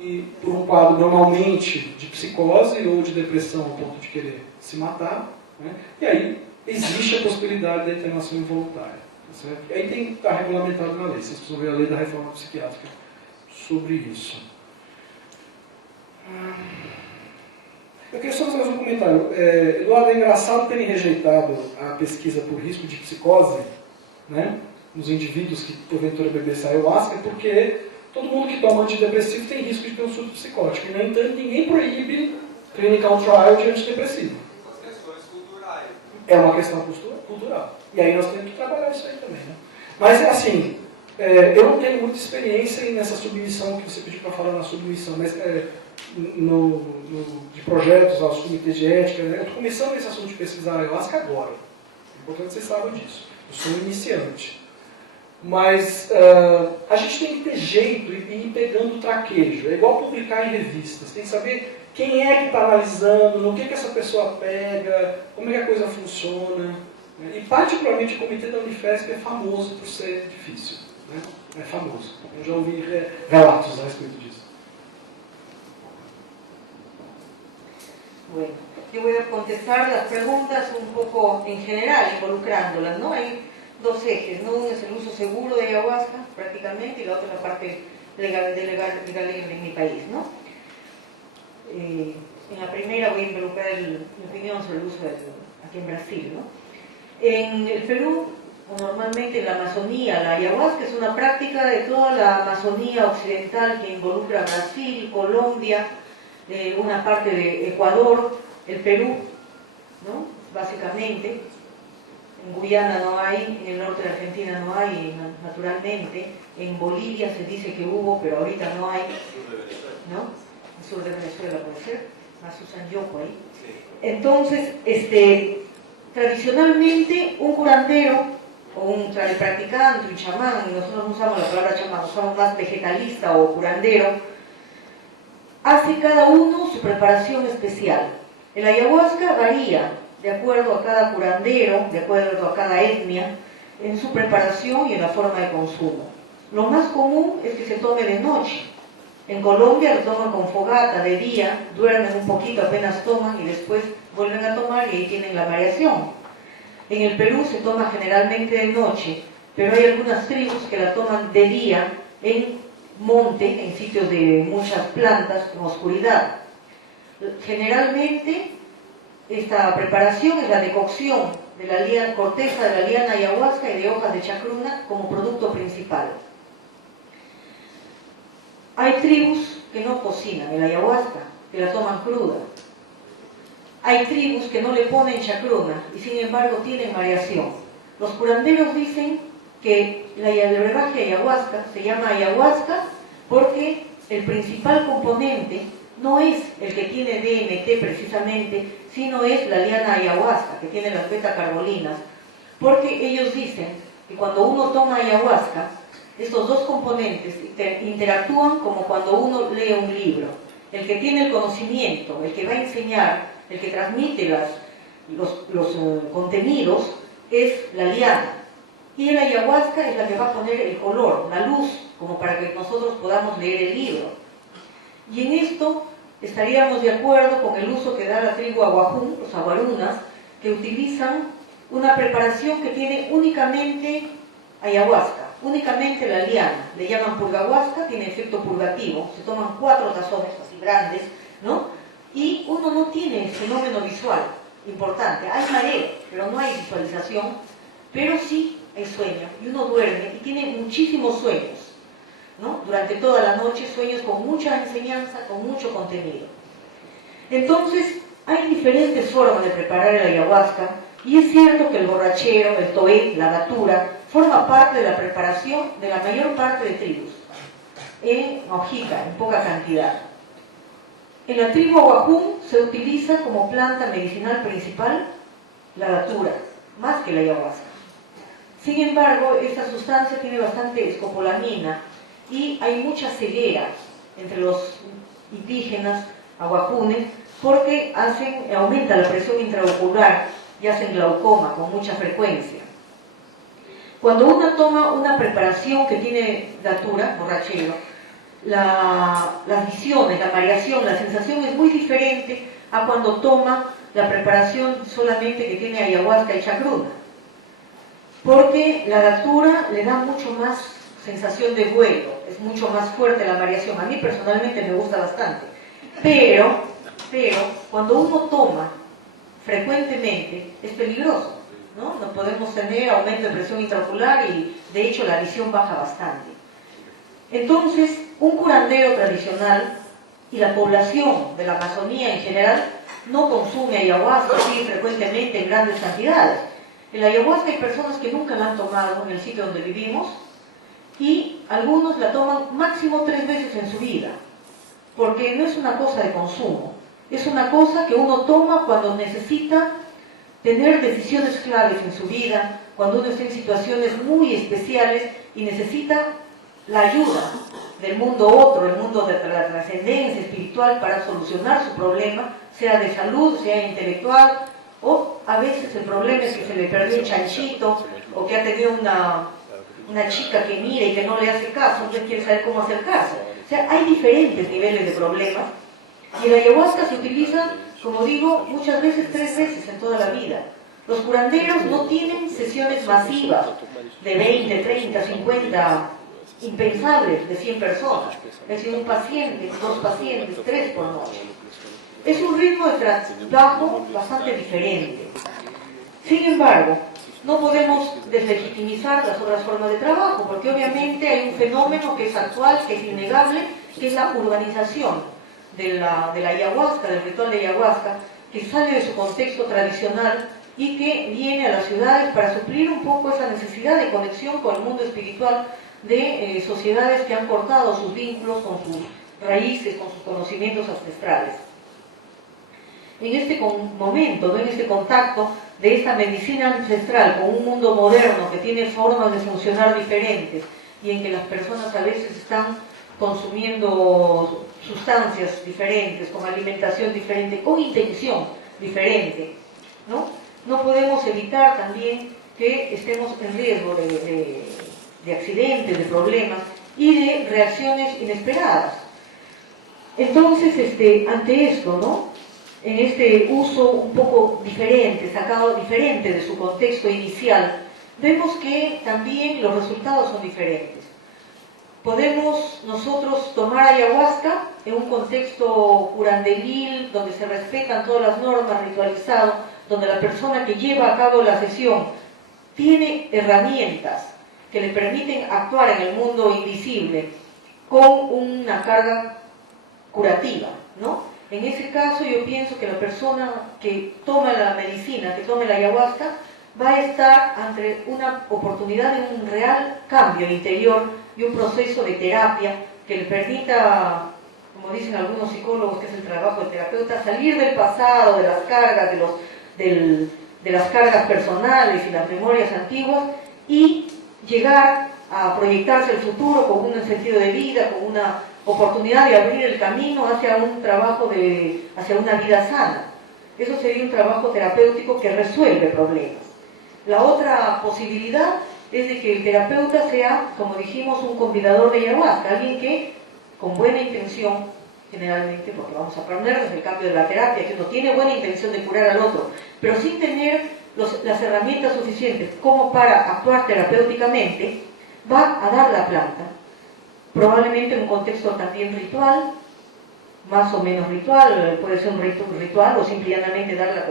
e por um quadro normalmente de psicose ou de depressão ao ponto de querer se matar, né? E aí existe a possibilidade da internação involuntária. Certo? E aí tem que estar regulamentado na lei. Vocês precisam ver a lei da reforma psiquiátrica sobre isso. Eu queria só fazer mais um comentário. Eduardo, é engraçado terem rejeitado a pesquisa por risco de psicose, né, nos indivíduos que porventura bebessem ayahuasca, porque todo mundo que toma antidepressivo tem risco de ter um surto psicótico. E, no entanto, ninguém proíbe clinical trial de antidepressivo. É uma questão cultural. E aí nós temos que trabalhar isso aí também, né? Mas, assim, eu não tenho muita experiência nessa submissão que você pediu para falar na submissão, mas de projetos aos comitês de ética. Eu estou começando esse assunto de pesquisar ayahuasca agora. É importante que vocês saibam disso. Eu sou um iniciante. Mas a gente tem que ter jeito e ir pegando o traquejo. É igual publicar em revistas. Tem que saber quem é que está analisando, no que essa pessoa pega, como é que a coisa funciona. E particularmente o comitê da Unifesp é famoso por ser difícil. Né? É famoso. Eu já ouvi relatos a respeito disso. Bueno, yo voy a contestar las preguntas un poco en general, involucrándolas, ¿no? Hay dos ejes, ¿no? Uno es el uso seguro de ayahuasca, prácticamente, y la otra es la parte legal en mi país, ¿no? En la primera voy a involucrar mi opinión sobre el uso aquí en Brasil, ¿no? En el Perú, o normalmente en la Amazonía, la ayahuasca es una práctica de toda la Amazonía occidental que involucra Brasil, Colombia, una parte de Ecuador, el Perú, ¿no? Básicamente. En Guyana no hay, en el norte de Argentina no hay, naturalmente. En Bolivia se dice que hubo, pero ahorita no hay, ¿no? El sur de Venezuela puede ser, más usan yoco ahí. Entonces, tradicionalmente un curandero o un practicante, un chamán, nosotros no usamos la palabra chamán, usamos más vegetalista o curandero, hace cada uno su preparación especial. El ayahuasca varía de acuerdo a cada curandero, de acuerdo a cada etnia, en su preparación y en la forma de consumo. Lo más común es que se tome de noche. En Colombia lo toman con fogata, de día, duermen un poquito, apenas toman y después vuelven a tomar y ahí tienen la variación. En el Perú se toma generalmente de noche, pero hay algunas tribus que la toman de día en monte, en sitios de muchas plantas, en oscuridad. Generalmente esta preparación es la decocción de la corteza de la liana ayahuasca y de hojas de chacruna como producto principal. Hay tribus que no cocinan el ayahuasca, que la toman cruda. Hay tribus que no le ponen chacruna y sin embargo tienen variación. Los curanderos dicen que el brebaje de ayahuasca se llama ayahuasca porque el principal componente no es el que tiene DMT precisamente, sino es la liana ayahuasca, que tiene las beta-carbolinas, porque ellos dicen que cuando uno toma ayahuasca, estos dos componentes interactúan como cuando uno lee un libro. El que tiene el conocimiento, el que va a enseñar, el que transmite los contenidos, es la liana. Y el ayahuasca es la que va a poner el color, la luz, como para que nosotros podamos leer el libro. Y en esto estaríamos de acuerdo con el uso que da la tribu Aguajún, los aguarunas, que utilizan una preparación que tiene únicamente ayahuasca, únicamente la liana. Le llaman purgahuasca, tiene efecto purgativo. Se toman 4 tazones así grandes, ¿no? Y uno no tiene fenómeno visual importante. Hay mareo, pero no hay visualización, pero sí hay sueño. Y uno duerme y tiene muchísimos sueños, ¿no? Durante toda la noche, sueños con mucha enseñanza, con mucho contenido. Entonces, hay diferentes formas de preparar el ayahuasca, y es cierto que el borrachero, el toé, la datura, forma parte de la preparación de la mayor parte de tribus, en hojica, en poca cantidad. En la tribu Aguajún se utiliza como planta medicinal principal la datura, más que la ayahuasca. Sin embargo, esta sustancia tiene bastante escopolamina y hay mucha ceguera entre los indígenas aguajunes porque aumenta la presión intraocular y hacen glaucoma con mucha frecuencia. Cuando uno toma una preparación que tiene datura, borrachero, las visiones, la variación, la sensación es muy diferente a cuando toma la preparación solamente que tiene ayahuasca y chacruna. Porque la datura le da mucho más sensación de vuelo, es mucho más fuerte la variación. A mí personalmente me gusta bastante. Pero pero cuando uno toma frecuentemente es peligroso, ¿no? No podemos tener aumento de presión intraocular y de hecho la visión baja bastante. Entonces, un curandero tradicional y la población de la Amazonía en general no consume ayahuasca así frecuentemente en grandes cantidades. En la ayahuasca hay personas que nunca la han tomado en el sitio donde vivimos y algunos la toman máximo 3 veces en su vida, porque no es una cosa de consumo, es una cosa que uno toma cuando necesita tener decisiones claves en su vida, cuando uno está en situaciones muy especiales y necesita la ayuda del mundo otro, el mundo de la trascendencia espiritual para solucionar su problema, sea de salud, sea intelectual, o a veces el problema es que se le perdió un chanchito, o que ha tenido una chica que mira y que no le hace caso, entonces quiere saber cómo hacer caso. O sea, hay diferentes niveles de problemas, y la ayahuasca se utiliza, como digo, muchas veces 3 veces en toda la vida. Los curanderos no tienen sesiones masivas de 20, 30, 50, impensables, de 100 personas. Es decir, un paciente, 2 pacientes, 3 por noche. Es un ritmo de trabajo bastante diferente. Sin embargo, no podemos deslegitimizar las otras formas de trabajo, porque obviamente hay un fenómeno que es actual, que es innegable, que es la urbanización de la ayahuasca, del ritual de ayahuasca, que sale de su contexto tradicional y que viene a las ciudades para suplir un poco esa necesidad de conexión con el mundo espiritual de sociedades que han cortado sus vínculos con sus raíces, con sus conocimientos ancestrales. En este momento, ¿no? En este contacto de esta medicina ancestral con un mundo moderno que tiene formas de funcionar diferentes y en que las personas a veces están consumiendo sustancias diferentes, con alimentación diferente, con intención diferente, ¿no? No podemos evitar también que estemos en riesgo de accidentes, de problemas y de reacciones inesperadas. Entonces, ante esto, ¿no? En este uso un poco diferente, sacado diferente de su contexto inicial, vemos que también los resultados son diferentes. Podemos nosotros tomar ayahuasca en un contexto curanderil, donde se respetan todas las normas, ritualizado, donde la persona que lleva a cabo la sesión tiene herramientas que le permiten actuar en el mundo invisible con una carga curativa, ¿no? En ese caso yo pienso que la persona que toma la medicina, que tome la ayahuasca, va a estar ante una oportunidad de un real cambio interior y un proceso de terapia que le permita, como dicen algunos psicólogos, que es el trabajo del terapeuta, salir del pasado, de las cargas, de las cargas personales y las memorias antiguas y llegar a proyectarse el futuro con un sentido de vida, con una oportunidad de abrir el camino hacia un trabajo hacia una vida sana. Eso sería un trabajo terapéutico que resuelve problemas. La otra posibilidad es de que el terapeuta sea, como dijimos, un convidador de ayahuasca, alguien que, con buena intención, generalmente, porque vamos a aprender desde el cambio de la terapia, que uno tiene buena intención de curar al otro, pero sin tener las herramientas suficientes como para actuar terapéuticamente, va a dar la planta, probablemente en un contexto también ritual, más o menos ritual, puede ser un ritual o simplemente darla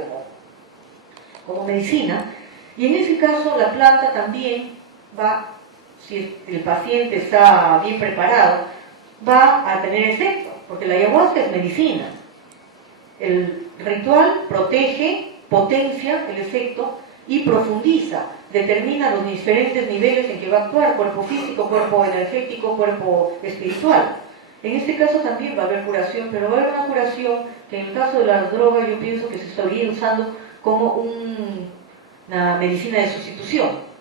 como medicina, y en ese caso la planta también va, si el paciente está bien preparado, va a tener efecto, porque la ayahuasca es medicina. El ritual protege, potencia el efecto y profundiza, determina los diferentes niveles en que va a actuar, cuerpo físico, cuerpo energético, cuerpo espiritual. En este caso también va a haber curación, pero va a haber una curación que en el caso de las drogas yo pienso que se estaría usando como una medicina de sustitución,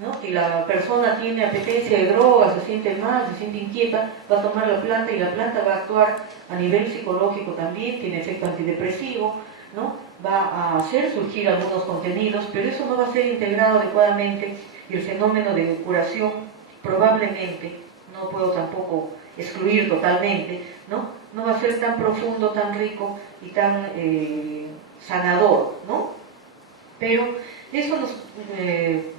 ¿no? Si la persona tiene apetencia de drogas, se siente mal, se siente inquieta, va a tomar la planta y la planta va a actuar a nivel psicológico también, tiene efecto antidepresivo, ¿no? Va a hacer surgir algunos contenidos, pero eso no va a ser integrado adecuadamente y el fenómeno de curación probablemente, no puedo tampoco excluir totalmente, no va a ser tan profundo, tan rico y tan sanador, ¿no? Pero eso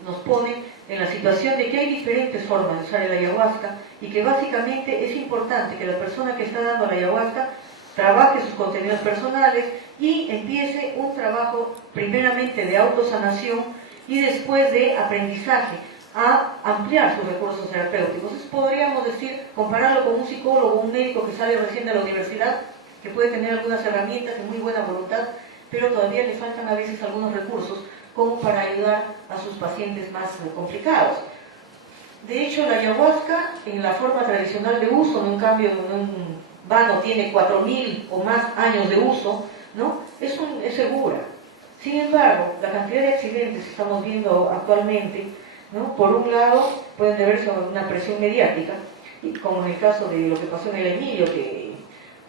nos pone en la situación de que hay diferentes formas de usar el ayahuasca y que básicamente es importante que la persona que está dando la ayahuasca trabaje sus contenidos personales y empiece un trabajo primeramente de autosanación y después de aprendizaje, a ampliar sus recursos terapéuticos. Entonces podríamos decir, compararlo con un psicólogo, un médico que sale recién de la universidad, que puede tener algunas herramientas de muy buena voluntad, pero todavía le faltan a veces algunos recursos como para ayudar a sus pacientes más complicados. De hecho, la ayahuasca, en la forma tradicional de uso, no en cambio, en vano tiene 4000 o más años de uso, ¿no? Es segura. Sin embargo, la cantidad de accidentes que estamos viendo actualmente, ¿no? Por un lado, pueden deberse a una presión mediática, y como en el caso de lo que pasó en el Emilio, que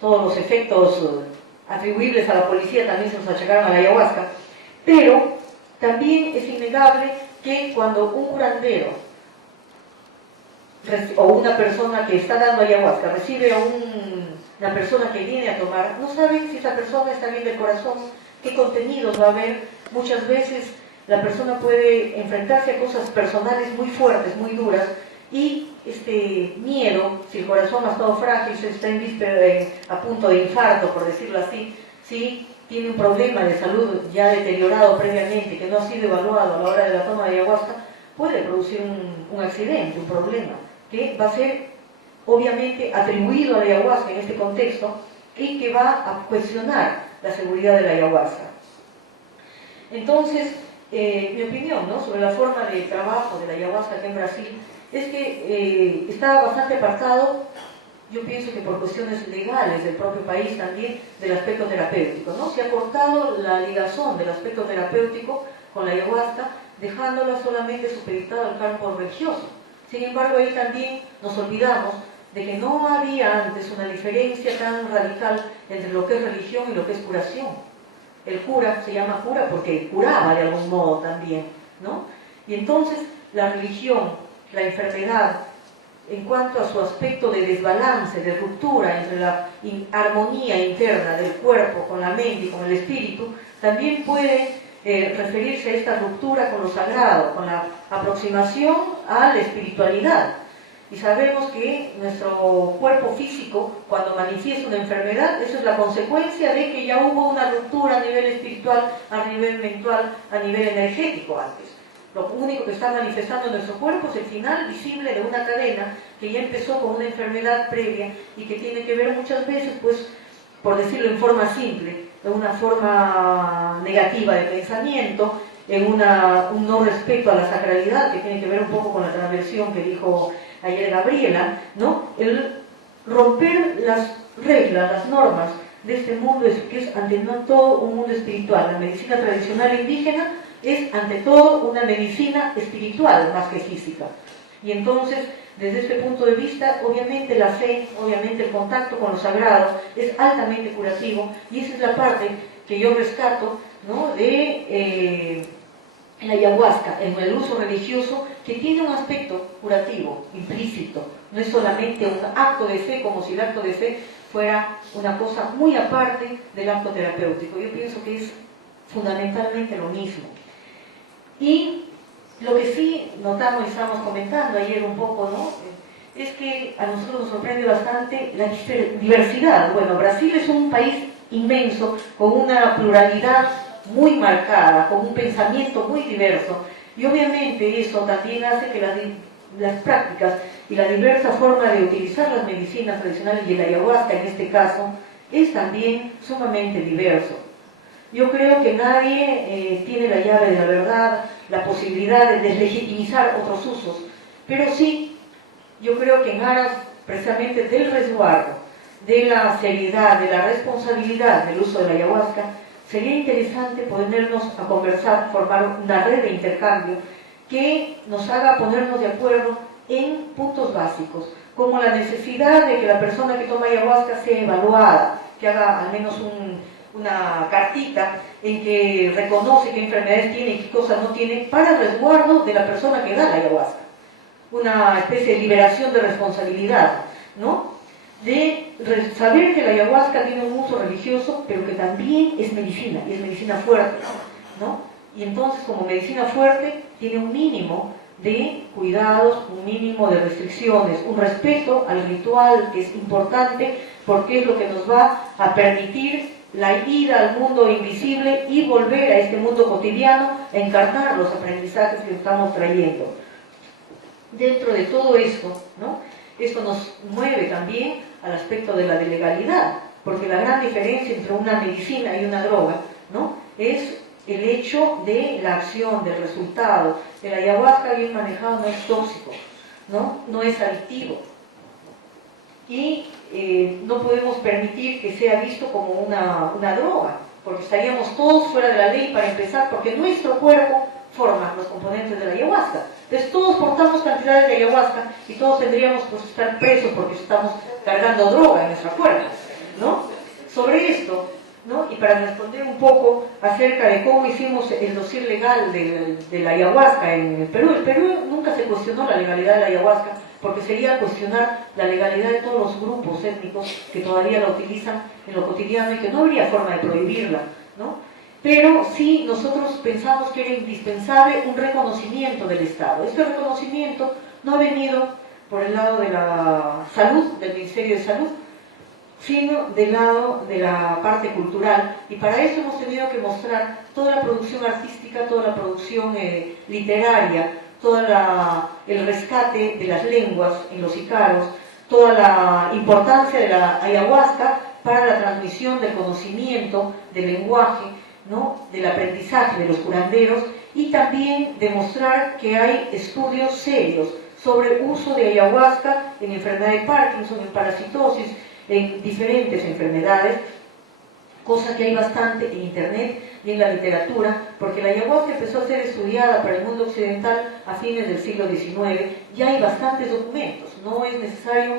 todos los efectos atribuibles a la policía también se los achacaron a la ayahuasca, pero también es innegable que cuando un curandero o una persona que está dando ayahuasca recibe a una persona que viene a tomar, no saben si esa persona está bien del corazón, qué contenidos va a haber. Muchas veces la persona puede enfrentarse a cosas personales muy fuertes, muy duras, y este miedo, si el corazón ha estado frágil, se está en víspera a punto de infarto, por decirlo así, si tiene un problema de salud ya deteriorado previamente, que no ha sido evaluado a la hora de la toma de ayahuasca, puede producir un accidente, un problema, que va a ser obviamente atribuido a la ayahuasca en este contexto y que va a cuestionar la seguridad de la ayahuasca. Entonces, mi opinión, ¿no?, sobre la forma de trabajo de la ayahuasca aquí en Brasil es que está bastante apartado, yo pienso que por cuestiones legales del propio país también, del aspecto terapéutico, ¿no? Se ha cortado la ligazón del aspecto terapéutico con la ayahuasca, dejándola solamente supeditada al campo religioso. Sin embargo, ahí también nos olvidamos de que no había antes una diferencia tan radical entre lo que es religión y lo que es curación. El cura se llama cura porque curaba de algún modo también, ¿no? Y entonces la religión, la enfermedad, en cuanto a su aspecto de desbalance, de ruptura entre la armonía interna del cuerpo con la mente y con el espíritu, también puede referirse a esta ruptura con lo sagrado, con la aproximación a la espiritualidad. Y sabemos que nuestro cuerpo físico, cuando manifiesta una enfermedad, eso es la consecuencia de que ya hubo una ruptura a nivel espiritual, a nivel mental, a nivel energético antes. Lo único que está manifestando en nuestro cuerpo es el final visible de una cadena que ya empezó con una enfermedad previa y que tiene que ver muchas veces, pues, por decirlo en forma simple, en una forma negativa de pensamiento, en un no respeto a la sacralidad, que tiene que ver un poco con la transversión que dijo ayer Gabriela, ¿no? El romper las reglas, las normas de este mundo, que es ante todo un mundo espiritual. La medicina tradicional indígena es ante todo una medicina espiritual más que física. Y entonces, desde este punto de vista, obviamente la fe, obviamente el contacto con lo sagrado es altamente curativo, y esa es la parte que yo rescato, ¿no?, de la ayahuasca en el uso religioso, que tiene un aspecto curativo implícito. No es solamente un acto de fe, como si el acto de fe fuera una cosa muy aparte del acto terapéutico. Yo pienso que es fundamentalmente lo mismo. Y lo que sí notamos y estábamos comentando ayer un poco, ¿no?, es que a nosotros nos sorprende bastante la diversidad. Bueno, Brasil es un país inmenso, con una pluralidad muy marcada, con un pensamiento muy diverso, y obviamente eso también hace que las prácticas y la diversa forma de utilizar las medicinas tradicionales, y el ayahuasca en este caso, es también sumamente diverso. Yo creo que nadie tiene la llave de la verdad, la posibilidad de deslegitimizar otros usos, pero sí, yo creo que en aras precisamente del resguardo, de la seriedad, de la responsabilidad del uso de la ayahuasca, sería interesante ponernos a conversar, formar una red de intercambio que nos haga ponernos de acuerdo en puntos básicos, como la necesidad de que la persona que toma ayahuasca sea evaluada, que haga al menos una cartita en que reconoce qué enfermedades tiene y qué cosas no tiene, para el resguardo de la persona que da la ayahuasca. Una especie de liberación de responsabilidad, ¿no?, de saber que la ayahuasca tiene un uso religioso, pero que también es medicina, y es medicina fuerte, ¿no? Y entonces, como medicina fuerte, tiene un mínimo de cuidados, un mínimo de restricciones, un respeto al ritual que es importante porque es lo que nos va a permitir la ida al mundo invisible y volver a este mundo cotidiano a encarnar los aprendizajes que estamos trayendo. Dentro de todo esto, ¿no? Esto nos mueve también al aspecto de la legalidad, porque la gran diferencia entre una medicina y una droga, ¿no? Es el hecho de la acción, del resultado. El ayahuasca bien manejado no es tóxico, no es adictivo. Y no podemos permitir que sea visto como una droga, porque estaríamos todos fuera de la ley para empezar, porque nuestro cuerpo forma los componentes de la ayahuasca. Entonces todos portamos cantidades de ayahuasca y todos tendríamos que estar presos porque estamos cargando droga en nuestra cuerpo, ¿no? Sobre esto, ¿no? Y para responder un poco acerca de cómo hicimos el dossier legal de la ayahuasca en el Perú nunca se cuestionó la legalidad de la ayahuasca, porque sería cuestionar la legalidad de todos los grupos étnicos que todavía la utilizan en lo cotidiano y que no habría forma de prohibirla, ¿no? Pero sí nosotros pensamos que era indispensable un reconocimiento del Estado. Este reconocimiento no ha venido por el lado de la salud, del Ministerio de Salud, sino del lado de la parte cultural, y para eso hemos tenido que mostrar toda la producción artística, toda la producción literaria, todo el rescate de las lenguas en los icaros, toda la importancia de la ayahuasca para la transmisión del conocimiento, del lenguaje, ¿no? Del aprendizaje de los curanderos, y también demostrar que hay estudios serios sobre uso de ayahuasca en enfermedad de Parkinson, en parasitosis, en diferentes enfermedades, cosa que hay bastante en internet y en la literatura, porque la ayahuasca empezó a ser estudiada para el mundo occidental a fines del siglo XIX, ya hay bastantes documentos, no es necesario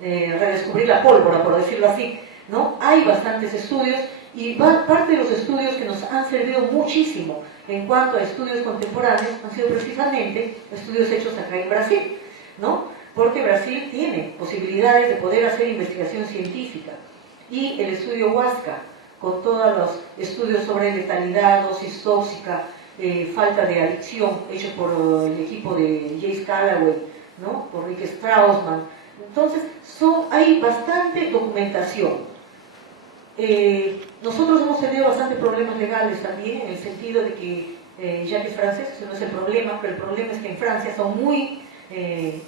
redescubrir la pólvora, por decirlo así, ¿no? Hay bastantes estudios, y parte de los estudios que nos han servido muchísimo en cuanto a estudios contemporáneos han sido precisamente estudios hechos acá en Brasil, ¿no? Porque Brasil tiene posibilidades de poder hacer investigación científica, y el estudio Huasca, con todos los estudios sobre letalidad, dosis tóxica, falta de adicción, hecho por el equipo de Jace Callaway, ¿no? Por Rick Straussman. Entonces, hay bastante documentación. Nosotros hemos tenido bastantes problemas legales también, en el sentido de que, ya que es francés, ese no es el problema, pero el problema es que en Francia son muy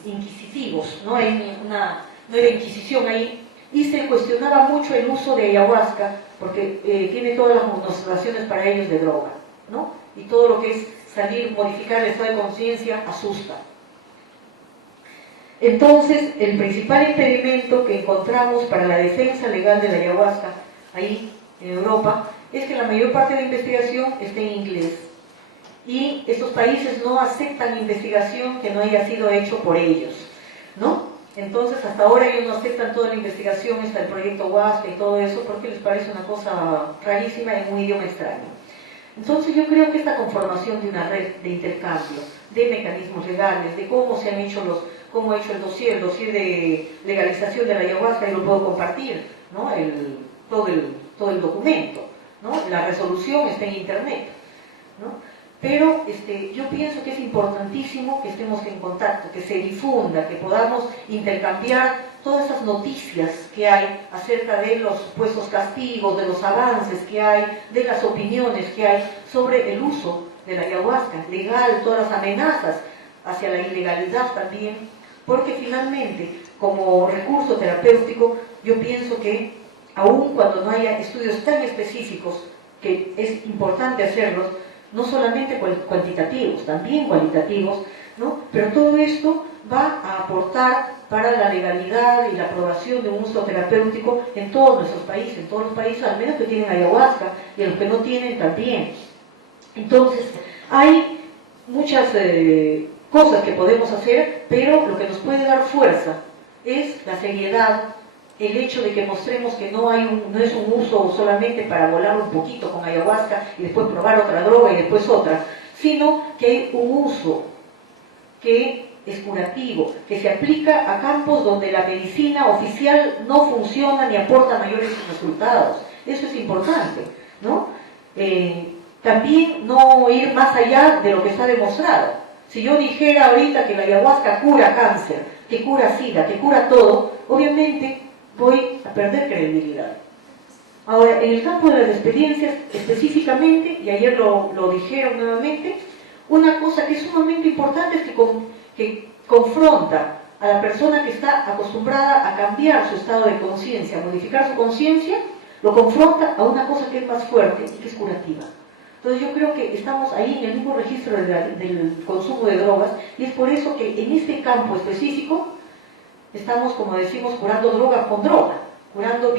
inquisitivos, no hay no era inquisición ahí, y se cuestionaba mucho el uso de ayahuasca, porque tiene todas las connotaciones para ellos de droga, ¿no? Y todo lo que es salir, modificar el estado de conciencia, asusta. Entonces, el principal impedimento que encontramos para la defensa legal de la ayahuasca, ahí en Europa, es que la mayor parte de la investigación está en inglés. Y estos países no aceptan investigación que no haya sido hecho por ellos, ¿no? Entonces, hasta ahora ellos no aceptan toda la investigación, está el proyecto Huasca y todo eso, porque les parece una cosa rarísima en un idioma extraño. Entonces, yo creo que esta conformación de una red de intercambio, de mecanismos legales, de cómo se han hecho cómo ha hecho el dossier de legalización de la ayahuasca, y lo puedo compartir, ¿no? Todo el documento, ¿no? La resolución está en internet, ¿no? Pero yo pienso que es importantísimo que estemos en contacto, que se difunda, que podamos intercambiar todas esas noticias que hay acerca de los supuestos castigos, de los avances que hay, de las opiniones que hay sobre el uso de la ayahuasca legal, todas las amenazas hacia la ilegalidad también, porque finalmente, como recurso terapéutico, yo pienso que aun cuando no haya estudios tan específicos, que es importante hacerlos, no solamente cuantitativos, también cualitativos, ¿no? Pero todo esto va a aportar para la legalidad y la aprobación de un uso terapéutico en todos nuestros países, en todos los países, al menos que tienen ayahuasca, y en los que no tienen también. Entonces, hay muchas cosas que podemos hacer, pero lo que nos puede dar fuerza es la seriedad, el hecho de que mostremos que no es un uso solamente para volar un poquito con ayahuasca y después probar otra droga y después otra, sino que hay un uso que es curativo, que se aplica a campos donde la medicina oficial no funciona ni aporta mayores resultados. Eso es importante, ¿no? También no ir más allá de lo que está demostrado, Si yo dijera ahorita que la ayahuasca cura cáncer, que cura SIDA, que cura todo, obviamente voy a perder credibilidad. Ahora, en el campo de las experiencias, específicamente, y ayer lo dijeron nuevamente, una cosa que es sumamente importante es que confronta a la persona que está acostumbrada a cambiar su estado de conciencia, a modificar su conciencia, lo confronta a una cosa que es más fuerte y que es curativa. Entonces yo creo que estamos ahí en el mismo registro del consumo de drogas, y es por eso que en este campo específico estamos, como decimos, curando droga con droga, curando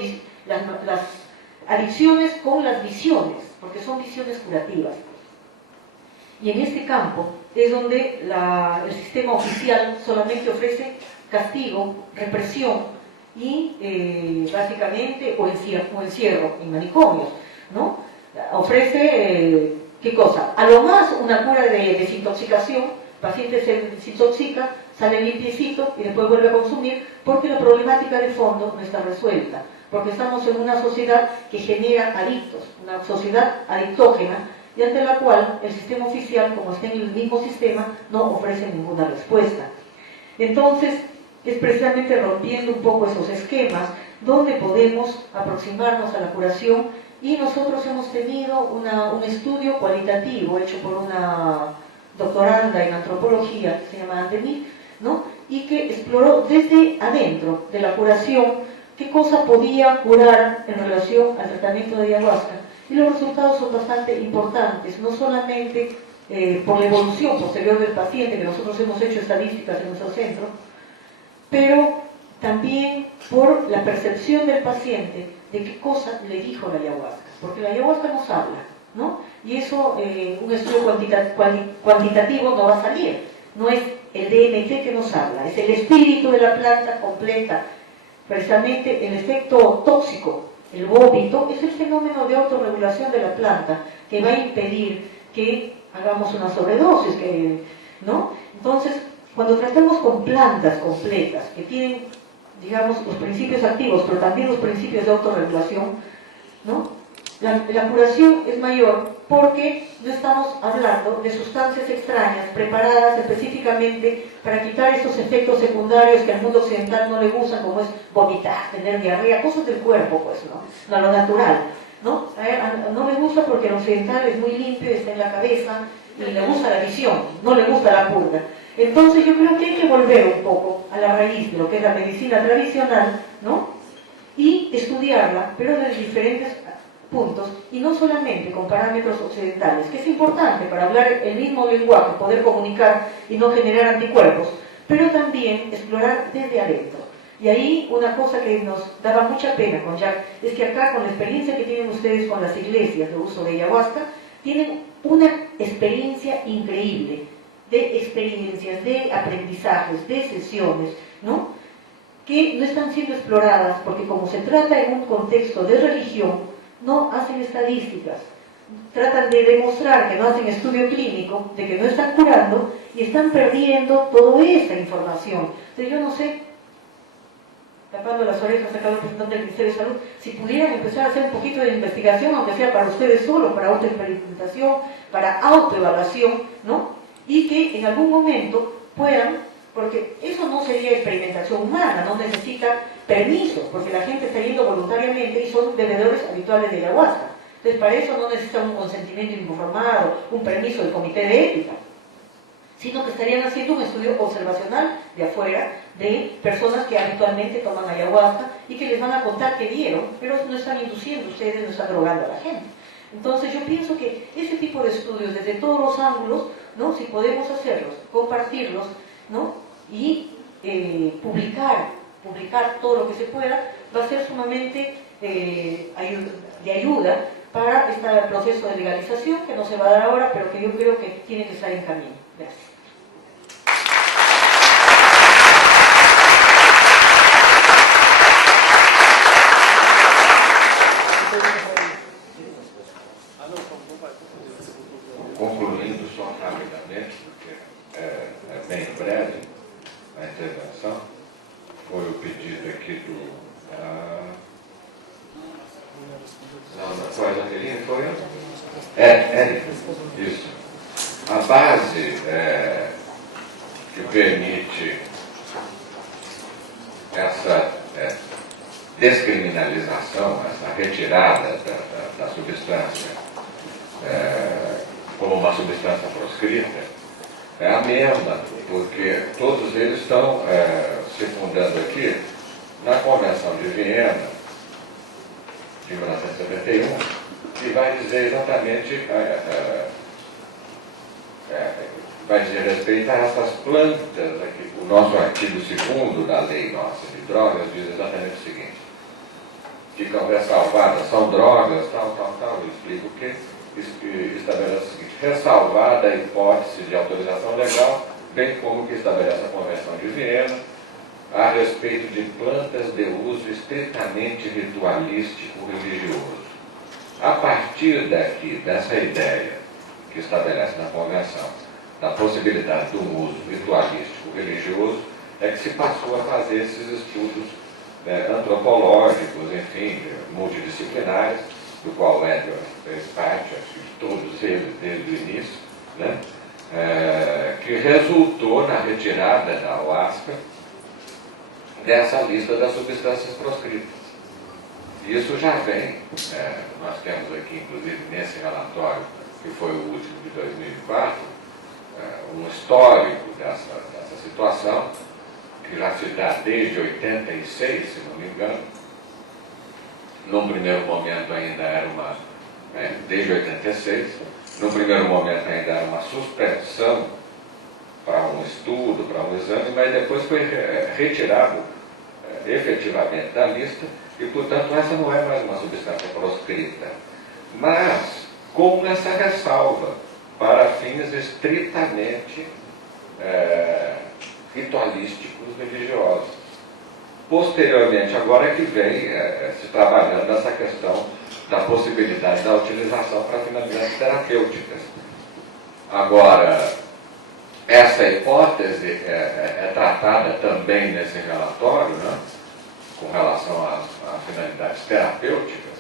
las adicciones con las visiones, porque son visiones curativas. Y en este campo es donde el sistema oficial solamente ofrece castigo, represión y básicamente o encierro en manicomios, ¿no? Ofrece, ¿qué cosa? A lo más una cura de desintoxicación, el paciente se desintoxica, sale limpiecito y después vuelve a consumir, porque la problemática de fondo no está resuelta, porque estamos en una sociedad que genera adictos, una sociedad adictógena, y ante la cual el sistema oficial, como está en el mismo sistema, no ofrece ninguna respuesta. Entonces, es precisamente rompiendo un poco esos esquemas donde podemos aproximarnos a la curación, y nosotros hemos tenido un estudio cualitativo hecho por una doctoranda en antropología que se llama Andenis, ¿no? Y que exploró desde adentro de la curación qué cosa podía curar en relación al tratamiento de ayahuasca. Y los resultados son bastante importantes, no solamente por la evolución posterior del paciente, que nosotros hemos hecho estadísticas en nuestro centro, pero también por la percepción del paciente de qué cosa le dijo la ayahuasca, porque la ayahuasca nos habla, ¿no? Y eso, un estudio cuantitativo no va a salir, no es el DMT que nos habla, es el espíritu de la planta completa, precisamente el efecto tóxico. El vómito es el fenómeno de autorregulación de la planta que va a impedir que hagamos una sobredosis, ¿no? Entonces, cuando tratamos con plantas completas que tienen, digamos, los principios activos, pero también los principios de autorregulación, ¿no? La curación es mayor porque no estamos hablando de sustancias extrañas preparadas específicamente para quitar esos efectos secundarios que al mundo occidental no le gustan, como es vomitar, tener diarrea, cosas del cuerpo, pues, ¿no? Lo natural, ¿no? No le gusta porque el occidental es muy limpio, está en la cabeza, y le gusta la visión, no le gusta la purga. Entonces yo creo que hay que volver un poco a la raíz de lo que es la medicina tradicional, ¿no? Y estudiarla, pero desde diferentes puntos, y no solamente con parámetros occidentales, que es importante para hablar el mismo lenguaje, poder comunicar y no generar anticuerpos, pero también explorar desde adentro. Y ahí una cosa que nos daba mucha pena con Jack, es que acá, con la experiencia que tienen ustedes con las iglesias de uso de ayahuasca, tienen una experiencia increíble, de experiencias, de aprendizajes, de sesiones, ¿no? Que no están siendo exploradas, porque como se trata en un contexto de religión, no hacen estadísticas, tratan de demostrar que no hacen estudio clínico, de que no están curando, y están perdiendo toda esa información. Entonces yo no sé, tapando las orejas acá al representante del Ministerio de Salud, si pudieran empezar a hacer un poquito de investigación, aunque sea para ustedes solos, para autoexperimentación, para autoevaluación, ¿no? Y que en algún momento puedan, porque eso no sería experimentación humana, no necesita permiso, porque la gente está yendo voluntariamente y son bebedores habituales de ayahuasca. Entonces para eso no necesitan un consentimiento informado, un permiso del comité de ética, sino que estarían haciendo un estudio observacional de afuera de personas que habitualmente toman ayahuasca y que les van a contar qué dieron, pero no están induciendo ustedes, no están drogando a la gente. Entonces yo pienso que ese tipo de estudios desde todos los ángulos, ¿no? Si podemos hacerlos, compartirlos, ¿no? Y publicar todo lo que se pueda, va a ser sumamente de ayuda para este proceso de legalización que no se va a dar ahora, pero que yo creo que tiene que estar en camino. Gracias. Concluindo só rapidamente, porque é bem breve a intervenção, foi o pedido aqui não, foi a Jaqueline, foi eu? Érica, isso. A base que permite essa descriminalização, essa retirada da substância como uma substância proscrita, é a mesma, porque todos eles estão se fundando aqui na Convenção de Viena, de 1971, que vai dizer exatamente, vai dizer respeito a essas plantas aqui. O nosso artigo 2º da lei nossa de drogas diz exatamente o seguinte: ficam ressalvadas, são drogas, tal, eu explico o que, estabelece o seguinte: ressalvada a hipótese de autorização legal, bem como que estabelece a Convenção de Viena, a respeito de plantas de uso estritamente ritualístico religioso. A partir daqui, dessa ideia que estabelece na Convenção, da possibilidade do uso ritualístico religioso, é que se passou a fazer esses estudos antropológicos, enfim, multidisciplinares, do qual o Edward fez parte, acho que de todos eles desde o início, né? Que resultou na retirada da ayahuasca dessa lista das substâncias proscritas. Isso já vem, nós temos aqui, inclusive, nesse relatório, que foi o último de 2004, um histórico dessa situação, que já se dá desde 86, se não me engano. Num primeiro momento ainda era uma, desde 86, num primeiro momento ainda era uma suspensão para um estudo, para um exame, mas depois foi retirado efetivamente da lista e, portanto, essa não é mais uma substância proscrita, mas com essa ressalva para fins estritamente ritualísticos religiosos. Posteriormente, agora é que vem se trabalhando essa questão da possibilidade da utilização para finalidades terapêuticas. Agora, essa hipótese é tratada também nesse relatório, né, com relação a finalidades terapêuticas,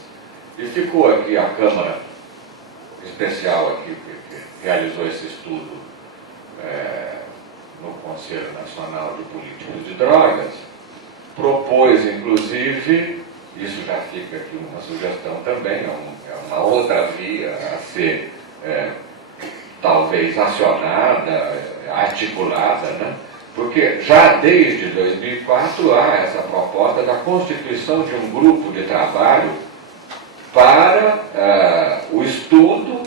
e ficou aqui a Câmara Especial aqui, que realizou esse estudo no Conselho Nacional de Políticos de Drogas, propôs, inclusive, isso já fica aqui uma sugestão também, é uma outra via a ser talvez acionada, articulada, né? Porque já desde 2004 há essa proposta da constituição de um grupo de trabalho para o estudo,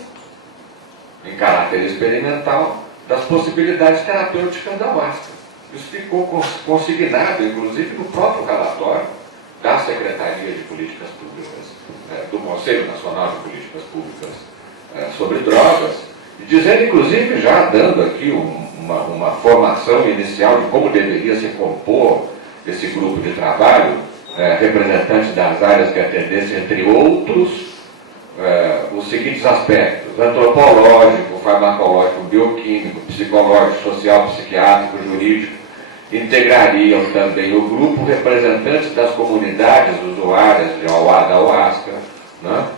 em caráter experimental, das possibilidades terapêuticas da ayahuasca. Isso ficou consignado, inclusive, no próprio relatório da Secretaria de Políticas Públicas, do Conselho Nacional de Políticas Públicas sobre Drogas, e dizendo, inclusive, já dando aqui uma formação inicial de como deveria se compor esse grupo de trabalho, representantes das áreas que atendessem, entre outros, os seguintes aspectos: antropológico, farmacológico, bioquímico, psicológico, social, psiquiátrico, jurídico. Integrariam também o grupo representantes das comunidades usuárias da ayahuasca, né?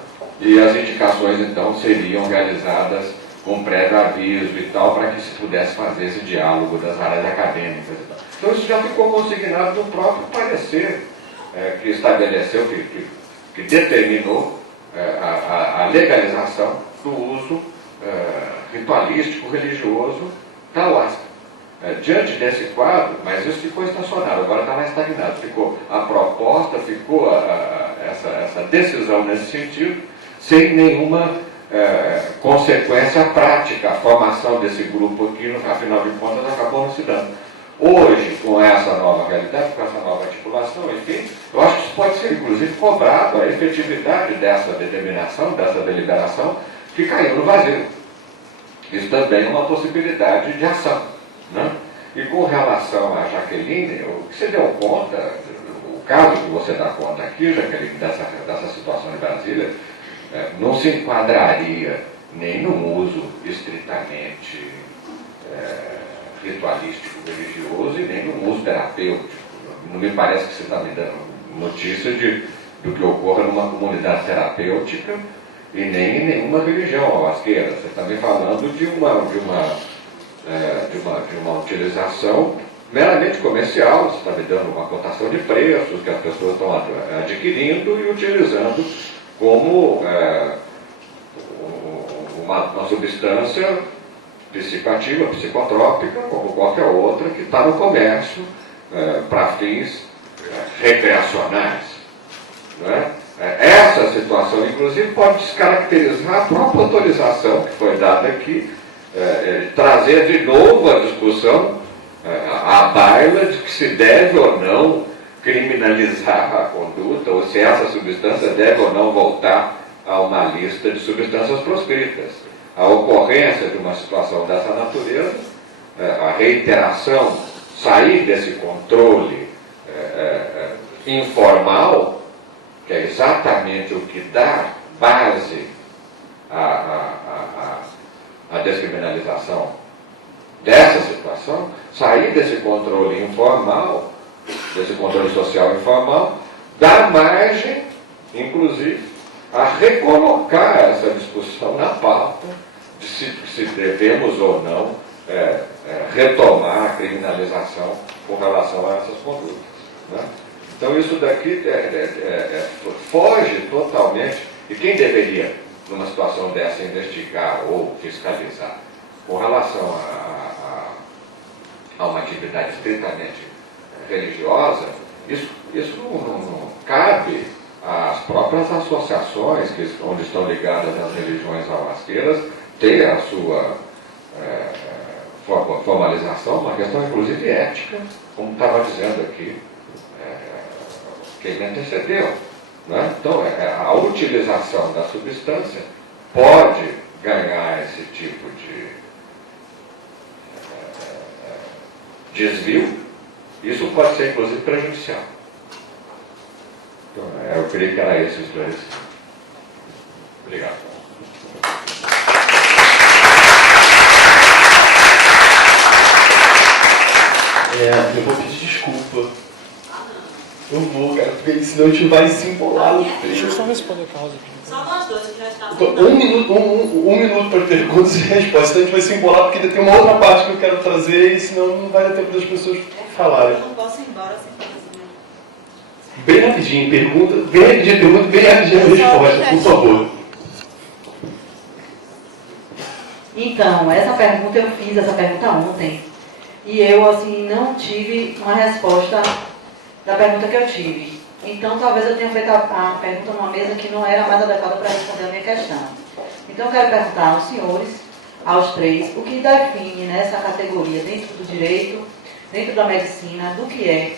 E as indicações, então, seriam realizadas com prévio aviso e tal, para que se pudesse fazer esse diálogo das áreas acadêmicas e tal. Então isso já ficou consignado no próprio parecer que estabeleceu, que determinou a legalização do uso ritualístico, religioso da ayahuasca. Diante desse quadro, mas isso ficou estacionado, agora está mais estagnado, ficou a proposta, ficou essa decisão nesse sentido, sem nenhuma consequência prática. A formação desse grupo aqui, afinal de contas, acabou não se dando. Hoje, com essa nova realidade, com essa nova articulação, enfim, eu acho que isso pode ser, inclusive, cobrado a efetividade dessa determinação, dessa deliberação, que caiu no vazio. Isso também é uma possibilidade de ação, né? E com relação a Jaqueline, o que você deu conta, o caso que você dá conta aqui, Jaqueline, dessa situação de Brasília, não se enquadraria nem no uso estritamente ritualístico religioso e nem no uso terapêutico. Não me parece que você está me dando notícia do que ocorra numa comunidade terapêutica e nem em nenhuma religião ayahuasqueira. Você está me falando de uma de uma utilização meramente comercial. Você está me dando uma cotação de preços que as pessoas estão adquirindo e utilizando como uma substância psicoativa, psicotrópica, como qualquer outra, que está no comércio para fins recreacionais. Não é? Essa situação, inclusive, pode descaracterizar a própria autorização que foi dada aqui, trazer de novo a discussão à baila de que se deve ou não criminalizar a conduta, ou se essa substância deve ou não voltar a uma lista de substâncias proscritas. A ocorrência de uma situação dessa natureza, a reiteração, sair desse controle informal, que é exatamente o que dá base à descriminalização dessa situação, sair desse controle informal, desse controle social informal, dá margem, inclusive, a recolocar essa discussão na pauta de se devemos ou não retomar a criminalização com relação a essas condutas. Né? Então isso daqui foge totalmente, e quem deveria, numa situação dessa, investigar ou fiscalizar com relação a uma atividade estritamente religiosa, isso não cabe às próprias associações onde estão ligadas às religiões ayahuasqueiras ter a sua formalização, uma questão inclusive ética, como estava dizendo aqui quem me antecedeu. Né? Então, a utilização da substância pode ganhar esse tipo de desvio. Isso pode ser, inclusive, prejudicial. Então, eu creio que era esse o esclarecimento. Obrigado. Eu vou pedir desculpa. Eu vou, cara, porque senão a gente vai se embolar no trecho. Deixa eu só responder a causa. Só nós dois que já estamos. Então, um minuto para perguntas e respostas. Então a gente vai se embolar porque ainda tem uma outra parte que eu quero trazer e senão não vai dar tempo das pessoas falarem. Eu não posso ir embora sem fazer. Bem rapidinho, pergunta, bem rapidinho a resposta, por favor. Então, essa pergunta eu fiz essa pergunta ontem e eu assim não tive uma resposta da pergunta que eu tive. Então talvez eu tenha feito a pergunta numa mesa que não era mais adequada para responder a minha questão. Então eu quero perguntar aos senhores, aos três, o que define nessa categoria dentro do direito, dentro da medicina, do que é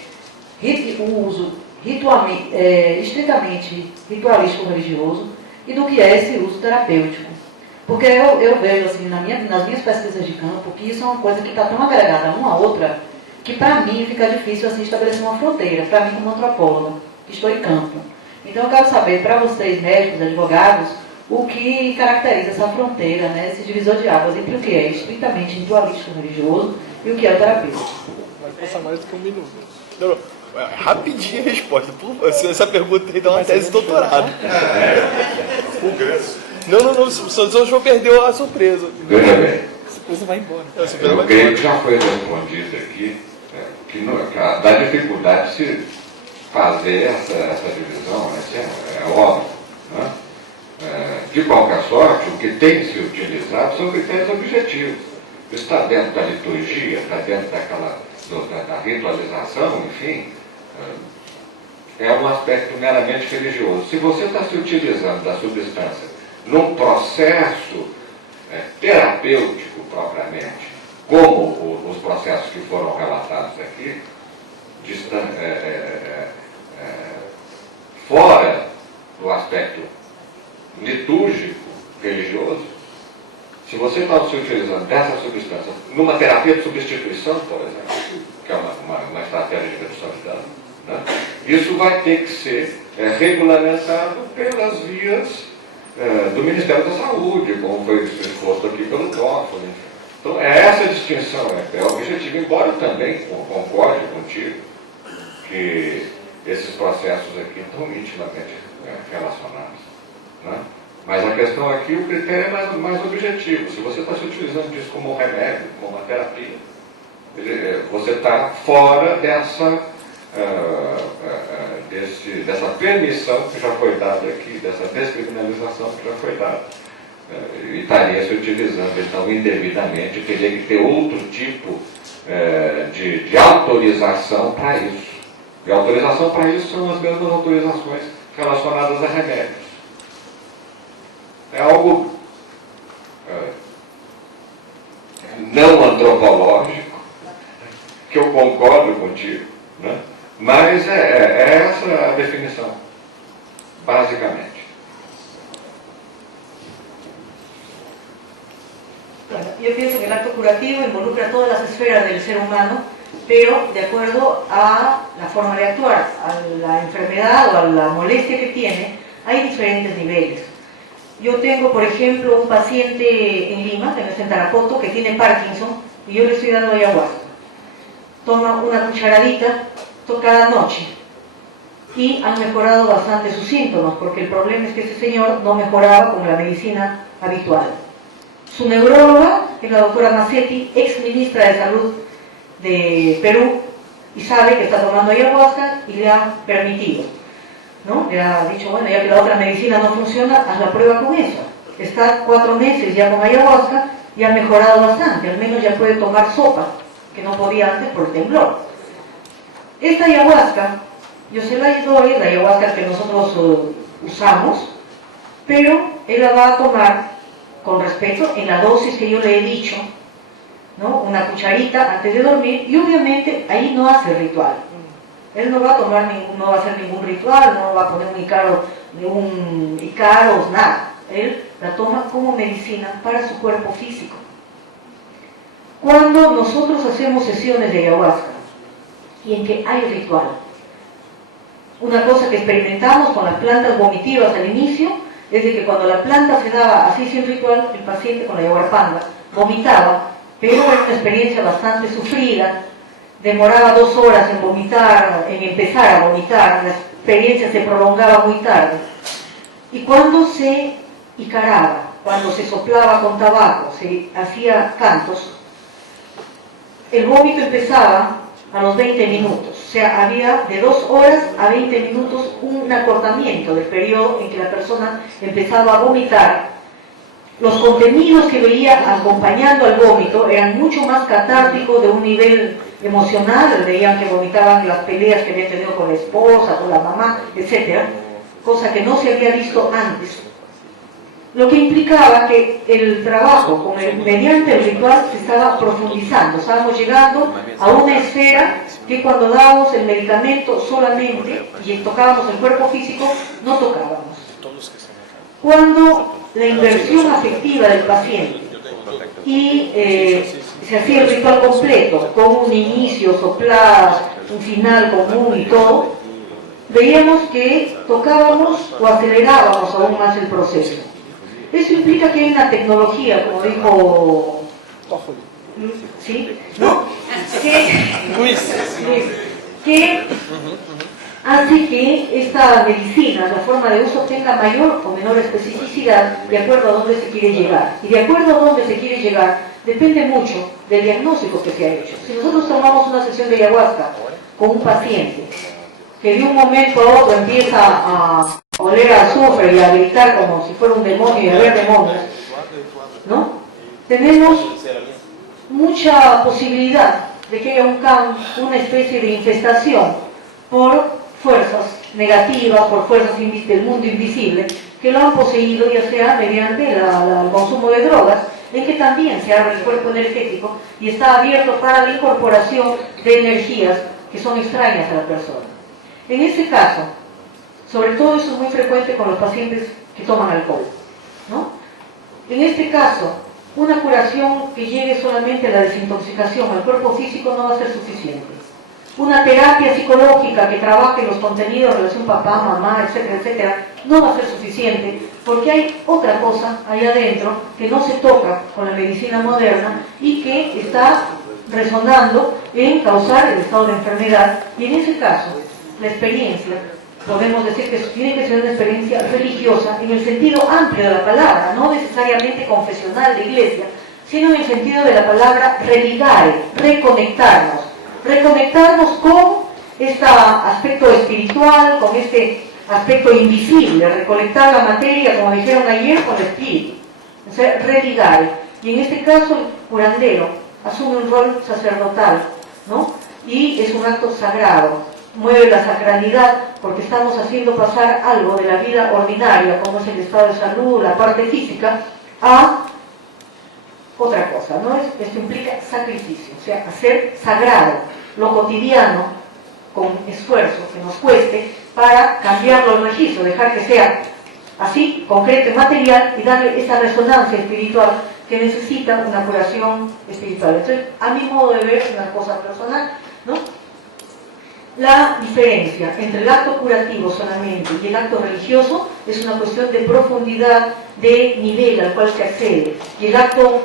o uso estritamente ritualístico religioso e do que é esse uso terapêutico. Porque eu vejo assim, nas minhas pesquisas de campo que isso é uma coisa que está tão agregada uma à outra que para mim fica difícil assim, estabelecer uma fronteira, para mim como antropóloga, que estou em campo. Então eu quero saber, para vocês, médicos, advogados, o que caracteriza essa fronteira, né, esse divisor de águas entre o que é estritamente ritualístico religioso e o que é o terapêutico. Vai passar mais do que um minuto. Não, rapidinho a resposta. Essa pergunta aí dá uma tese de doutorado. Não, só vou perder a surpresa. Veja bem. A surpresa vai embora. Eu creio que já foi respondido aqui da dificuldade de se fazer essa divisão, é óbvio. Né? De qualquer sorte, o que tem se utilizado são critérios objetivos. Está dentro da liturgia, está dentro da ritualização, enfim, é um aspecto meramente religioso. Se você está se utilizando da substância num processo terapêutico propriamente, como os processos que foram relatados aqui, fora do aspecto litúrgico, religioso, se você está se utilizando dessa substância numa terapia de substituição, por exemplo, que é uma estratégia de redução de dano, né? Isso vai ter que ser regulamentado pelas vias do Ministério da Saúde, como foi exposto aqui pelo Toffoli. Então, essa distinção é objetiva, embora eu também concorde contigo que esses processos aqui estão intimamente relacionados. Né? Mas a questão aqui, o critério é mais objetivo. Se você está se utilizando disso como um remédio, como uma terapia, você está fora dessa permissão que já foi dada aqui, dessa descriminalização que já foi dada. E estaria se utilizando, então, indevidamente, teria que ter outro tipo de autorização para isso. E a autorização para isso são as mesmas autorizações relacionadas a remédios. É algo não antropológico, que eu concordo contigo, né? Mas é essa a definição, basicamente. Bueno, yo pienso que el acto curativo involucra todas las esferas del ser humano, pero de acuerdo a la forma de actuar, a la enfermedad o a la molestia que tiene, hay diferentes niveles. Yo tengo, por ejemplo, un paciente en Lima, que no está en Tarapoto, que tiene Parkinson, y yo le estoy dando ayahuasca. Toma una cucharadita cada noche y han mejorado bastante sus síntomas, porque el problema es que ese señor no mejoraba con la medicina habitual. Su neuróloga es la doctora Macetti, ex ministra de Salud de Perú, y sabe que está tomando ayahuasca y le ha permitido, ¿no? Le ha dicho, bueno, ya que la otra medicina no funciona, haz la prueba con eso. Está 4 meses ya con ayahuasca y ha mejorado bastante, al menos ya puede tomar sopa, que no podía antes por el temblor. Esta ayahuasca, yo se la doy, la ayahuasca que nosotros usamos, pero él la va a tomar con respeto en la dosis que yo le he dicho, ¿no? Una cucharita antes de dormir, y obviamente ahí no hace ritual. Él no va a tomar no va a hacer ningún ritual, no va a poner un icaros, nada. Él la toma como medicina para su cuerpo físico. Cuando nosotros hacemos sesiones de ayahuasca y en que hay ritual, una cosa que experimentamos con las plantas vomitivas al inicio es de que cuando la planta se daba así sin ritual, el paciente con la ayahuasca vomitaba, pero era una experiencia bastante sufrida, demoraba 2 horas en vomitar, en empezar a vomitar, la experiencia se prolongaba muy tarde. Y cuando se icaraba, cuando se soplaba con tabaco, se hacía cantos, el vómito empezaba a los 20 minutos, o sea, había de 2 horas a 20 minutos un acortamiento del periodo en que la persona empezaba a vomitar. Los contenidos que veía acompañando al vómito eran mucho más catárticos, de un nivel emocional, veían que vomitaban las peleas que había tenido con la esposa, con la mamá, etc., cosa que no se había visto antes. Lo que implicaba que el trabajo mediante el ritual se estaba profundizando, estábamos llegando a una esfera que cuando dábamos el medicamento solamente y tocábamos el cuerpo físico, no tocábamos. Cuando la inversión afectiva del paciente y se hacía el ritual completo, con un inicio, sopladas, un final común y todo, veíamos que tocábamos o acelerábamos aún más el proceso. Eso implica que hay una tecnología, como dijo ¿sí? ¿No? que hace que esta medicina, la forma de uso, tenga mayor o menor especificidad de acuerdo a dónde se quiere llegar. Y de acuerdo a dónde se quiere llegar, depende mucho del diagnóstico que se ha hecho. Si nosotros tomamos una sesión de ayahuasca con un paciente que de un momento a otro empieza a oler a azufre y a gritar como si fuera un demonio y a ver demonios, ¿no? Tenemos mucha posibilidad de que haya una especie de infestación por fuerzas negativas, por fuerzas del mundo invisible, que lo han poseído, ya sea mediante el consumo de drogas, en que también se abre el cuerpo energético y está abierto para la incorporación de energías que son extrañas a la persona. En ese caso, sobre todo eso es muy frecuente con los pacientes que toman alcohol, ¿no? En este caso, una curación que llegue solamente a la desintoxicación al cuerpo físico no va a ser suficiente. Una terapia psicológica que trabaje los contenidos de relación papá, mamá, etcétera, etcétera, no va a ser suficiente, porque hay otra cosa ahí adentro que no se toca con la medicina moderna y que está resonando en causar el estado de enfermedad. Y en ese caso, la experiencia podemos decir que tiene que ser una experiencia religiosa en el sentido amplio de la palabra, no necesariamente confesional de iglesia, sino en el sentido de la palabra religare, reconectarnos con este aspecto espiritual, con este aspecto invisible, reconectar la materia, como dijeron ayer, con el espíritu, o sea, religare. Y en este caso el curandero asume un rol sacerdotal, ¿no? Y es un acto sagrado, mueve la sacralidad porque estamos haciendo pasar algo de la vida ordinaria, como es el estado de salud, la parte física, a otra cosa, ¿no? Esto implica sacrificio, o sea, hacer sagrado lo cotidiano con esfuerzo que nos cueste para cambiarlo al registro, dejar que sea así, concreto y material, y darle esa resonancia espiritual que necesita una curación espiritual. Entonces, a mi modo de ver, una cosa personal, ¿no? La diferencia entre el acto curativo solamente y el acto religioso es una cuestión de profundidad, de nivel al cual se accede. Y el acto,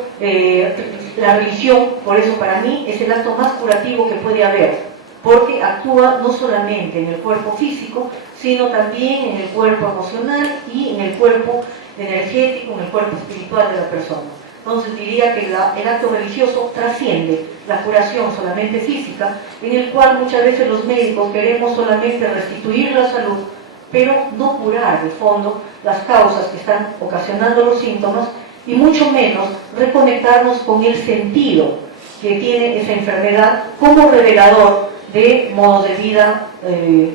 la religión, por eso para mí, es el acto más curativo que puede haber, porque actúa no solamente en el cuerpo físico, sino también en el cuerpo emocional y en el cuerpo energético, en el cuerpo espiritual de la persona. Entonces diría que el acto religioso trasciende la curación solamente física, en el cual muchas veces los médicos queremos solamente restituir la salud, pero no curar de fondo las causas que están ocasionando los síntomas, y mucho menos reconectarnos con el sentido que tiene esa enfermedad como revelador de modos de vida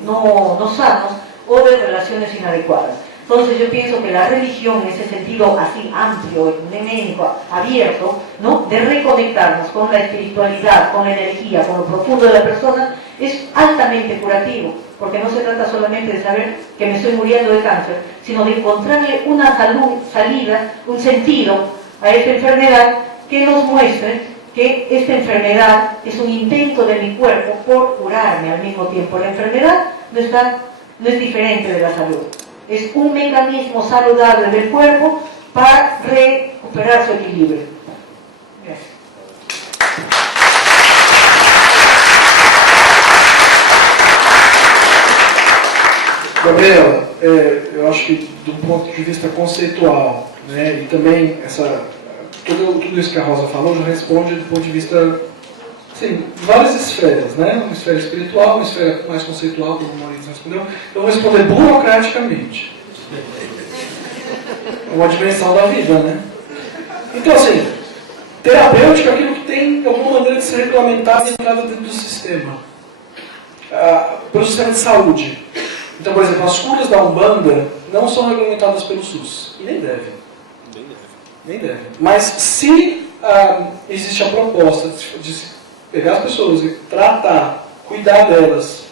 no sanos o de relaciones inadecuadas. Entonces yo pienso que la religión, en ese sentido así amplio, ecuménico, abierto, ¿no?, de reconectarnos con la espiritualidad, con la energía, con lo profundo de la persona, es altamente curativo, porque no se trata solamente de saber que me estoy muriendo de cáncer, sino de encontrarle una salida, un sentido a esta enfermedad que nos muestre que esta enfermedad es un intento de mi cuerpo por curarme al mismo tiempo. La enfermedad no es diferente de la salud. Es un mecanismo saludable del cuerpo para recuperar su equilibrio. Gracias. Gabriela, eu acho que do ponto de vista conceitual, né, e também tudo isso que a Rosa falou já responde do ponto de vista, sim, várias esferas, né? Uma esfera espiritual, uma esfera mais conceitual, como o Maurício respondeu. Eu vou responder burocraticamente. É uma dimensão da vida, né? Então, assim, terapêutica é aquilo que tem alguma maneira de ser regulamentado e entrada dentro do sistema. Pelo sistema de saúde. Então, por exemplo, as curas da Umbanda não são regulamentadas pelo SUS. E nem devem. Nem deve. Mas se existe a proposta de pegar as pessoas e tratar, cuidar delas,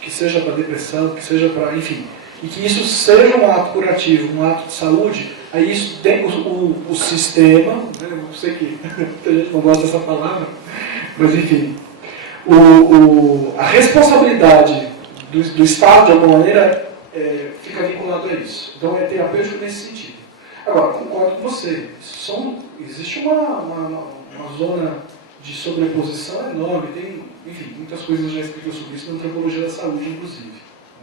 que seja para depressão, que seja para, enfim, e que isso seja um ato curativo, um ato de saúde, aí isso tem o sistema, né, eu sei que a gente não gosta dessa palavra, mas enfim, a responsabilidade do Estado, de alguma maneira, fica vinculado a isso. Então é terapêutico nesse sentido. Agora, concordo com você, existe uma zona de sobreposição enorme, tem, enfim, muitas coisas já explicam sobre isso na antropologia da saúde, inclusive.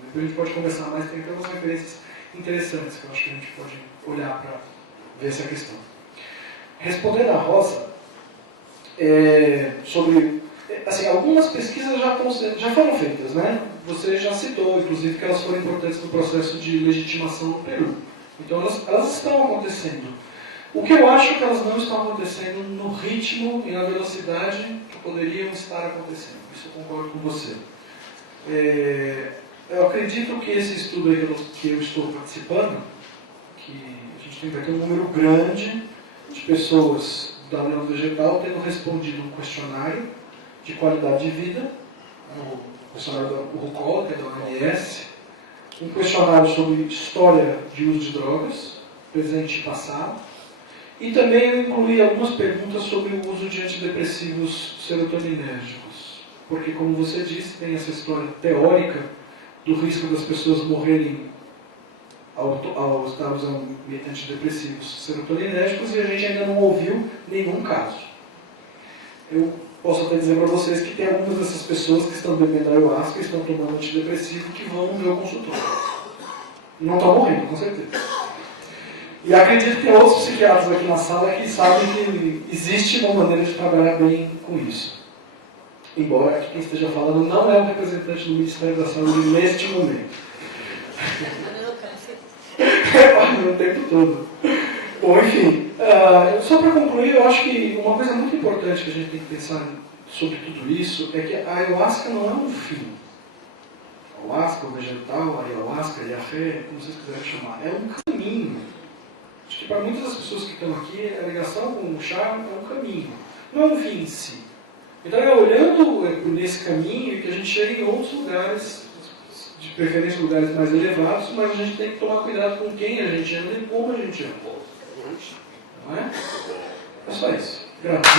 Depois a gente pode conversar mais, tem até umas referências interessantes que eu acho que a gente pode olhar para ver essa questão. Respondendo à Rosa, sobre, assim, algumas pesquisas já foram feitas, né? Você já citou, inclusive, que elas foram importantes no processo de legitimação no Peru. Então elas estão acontecendo. O que eu acho que elas não estão acontecendo no ritmo e na velocidade que poderiam estar acontecendo. Isso eu concordo com você. Eu acredito que esse estudo aí que eu estou participando, que a gente vai ter um número grande de pessoas da União Vegetal tendo respondido um questionário de qualidade de vida, o questionário do RUCOL, que é da OMS, um questionário sobre história de uso de drogas, presente e passado, e também eu incluí algumas perguntas sobre o uso de antidepressivos serotoninérgicos, porque, como você disse, tem essa história teórica do risco das pessoas morrerem ao estar usando antidepressivos serotoninérgicos, e a gente ainda não ouviu nenhum caso. Eu posso até dizer para vocês que tem algumas dessas pessoas que estão bebendo ayahuasca, estão tomando antidepressivo, que vão no meu consultório. Não estão morrendo, com certeza. E acredito que tem outros psiquiatras aqui na sala que sabem que existe uma maneira de trabalhar bem com isso. Embora aqui quem esteja falando não é o representante do Ministério da Saúde neste momento. O tempo todo. Bom, enfim, só para concluir, eu acho que uma coisa muito importante que a gente tem que pensar sobre tudo isso é que a ayahuasca não é um fim. A ayahuasca, o vegetal, a ayahuasca, a yahé, como vocês quiserem chamar, é um caminho. Acho que para muitas das pessoas que estão aqui, a ligação com o chá é um caminho, não é um fim em si. Então é olhando nesse caminho que a gente chega em outros lugares, de preferência lugares mais elevados, mas a gente tem que tomar cuidado com quem a gente anda e como a gente anda. Não é? É só isso. Graças.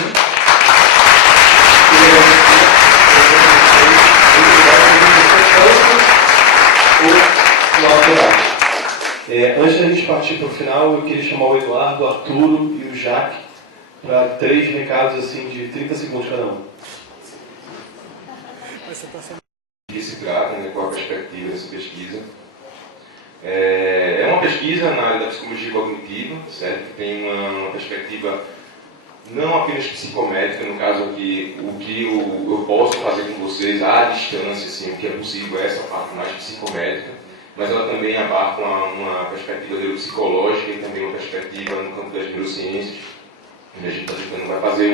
Antes da gente partir para o final, eu queria chamar o Eduardo, o Arturo e o Jaque para 3 recados assim, de 30 segundos cada um. Que se trata, né, qual a perspectiva dessa pesquisa. É uma pesquisa na área da psicologia cognitiva, certo? Que tem uma perspectiva não apenas psicométrica, no caso aqui, o que eu posso fazer com vocês à distância, assim, o que é possível, essa parte mais psicométrica, mas ela também abarca uma perspectiva neuropsicológica e também uma perspectiva no campo das neurociências, onde a gente está tentando vai fazer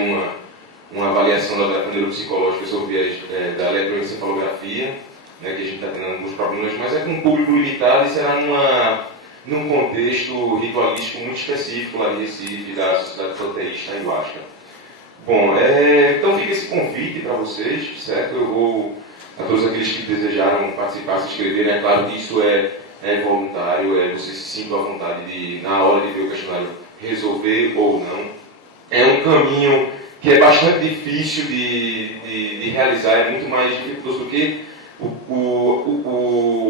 uma avaliação da neuropsicológica sobre da eletroencefalografia, né, que a gente está tendo alguns problemas, mas é com um público limitado e será num contexto ritualístico muito específico lá de Recife, da Sociedade Proteísta Ayahuasca. Bom, então fica esse convite para vocês, certo? Eu vou, a todos aqueles que desejaram participar, se inscreverem, é claro que isso é voluntário, vocês se sintam à vontade de, na hora de ver o questionário, resolver ou não. É um caminho que é bastante difícil de realizar, é muito mais dificultoso do que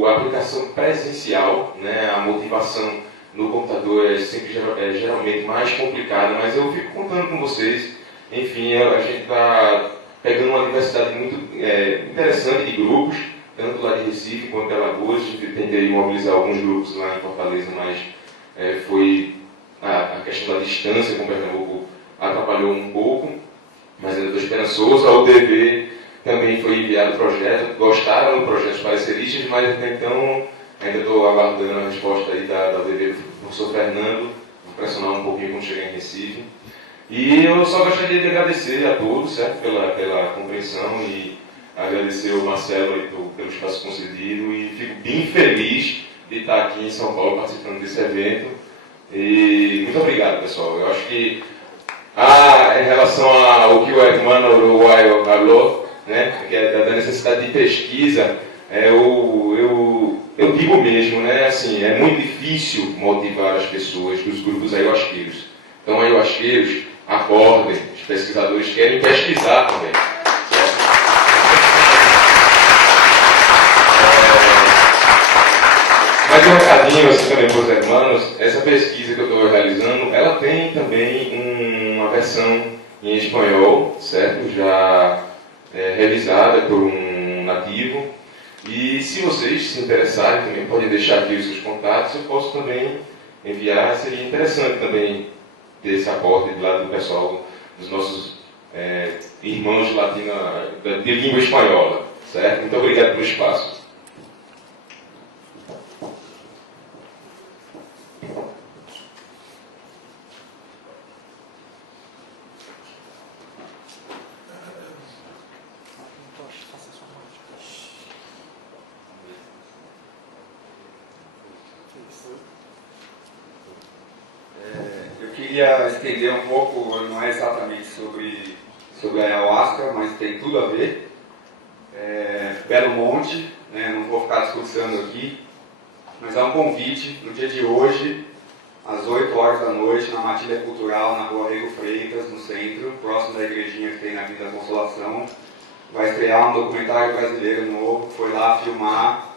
a aplicação presencial, né? A motivação no computador é sempre geralmente mais complicada, mas eu fico contando com vocês. Enfim, a gente está pegando uma diversidade muito interessante de grupos, tanto lá de Recife quanto de Alagoas. A gente tende a mobilizar alguns grupos lá em Fortaleza, mas foi a questão da distância com Pernambuco atrapalhou um pouco, mas ainda estou esperançoso. A UDV também foi enviado o projeto, gostaram do projeto dos pareceristas, mas até então ainda estou aguardando a resposta aí da UDV do professor Fernando, vou pressionar um pouquinho quando chegar em Recife. E eu só gostaria de agradecer a todos, certo, pela compreensão e agradecer ao Marcelo aí pelo espaço concedido e fico bem feliz de estar aqui em São Paulo participando desse evento. E muito obrigado, pessoal. Eu acho que em relação ao que o hermano uruguaio falou, né, que é da necessidade de pesquisa, eu digo mesmo, né, assim, é muito difícil motivar as pessoas dos grupos ayahuasqueiros. Então, ayahuasqueiros, acordem, os pesquisadores querem pesquisar também. Mais um recadinho assim, também para os hermanos, essa pesquisa que eu estou realizando, ela tem também uma versão em espanhol, certo? Já revisada por um nativo. E se vocês se interessarem, também podem deixar aqui os seus contatos, eu posso também enviar, seria interessante também ter esse aporte de lá do pessoal, dos nossos irmãos de língua espanhola, certo? Muito obrigado pelo espaço. Eu queria estender um pouco, não é exatamente sobre a ayahuasca, mas tem tudo a ver. Belo Monte, né, não vou ficar discursando aqui, mas é um convite no dia de hoje, às 8 horas da noite, na Matilha Cultural, na rua Rego Freitas, no centro, próximo da igrejinha que tem na Avenida Consolação. Vai estrear um documentário brasileiro novo, foi lá filmar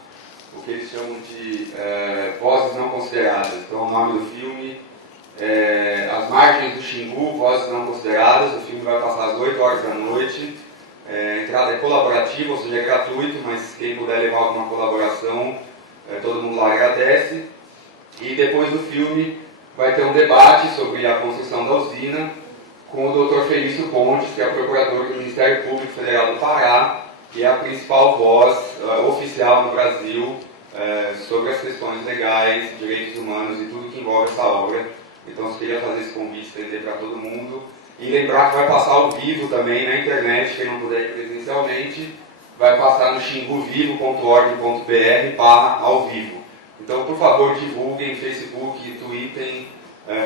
o que eles chamam de Vozes Não Consideradas. Então o nome do filme As Margens do Xingu, Vozes Não Consideradas. O filme vai passar às 8 horas da noite. A entrada é colaborativa, ou seja, é gratuito, mas quem puder levar alguma colaboração, todo mundo lá agradece. E depois do filme vai ter um debate sobre a construção da usina com o Dr. Felício Pontes, que é o procurador do Ministério Público Federal do Pará, que é a principal voz oficial no Brasil sobre as questões legais, direitos humanos e tudo que envolve essa obra. Então eu queria fazer esse convite, estender para todo mundo. E lembrar que vai passar ao vivo também na internet, quem não puder ir presencialmente, vai passar no xinguvivo.org.br/ao vivo. Então, por favor, divulguem, Facebook, Twitter,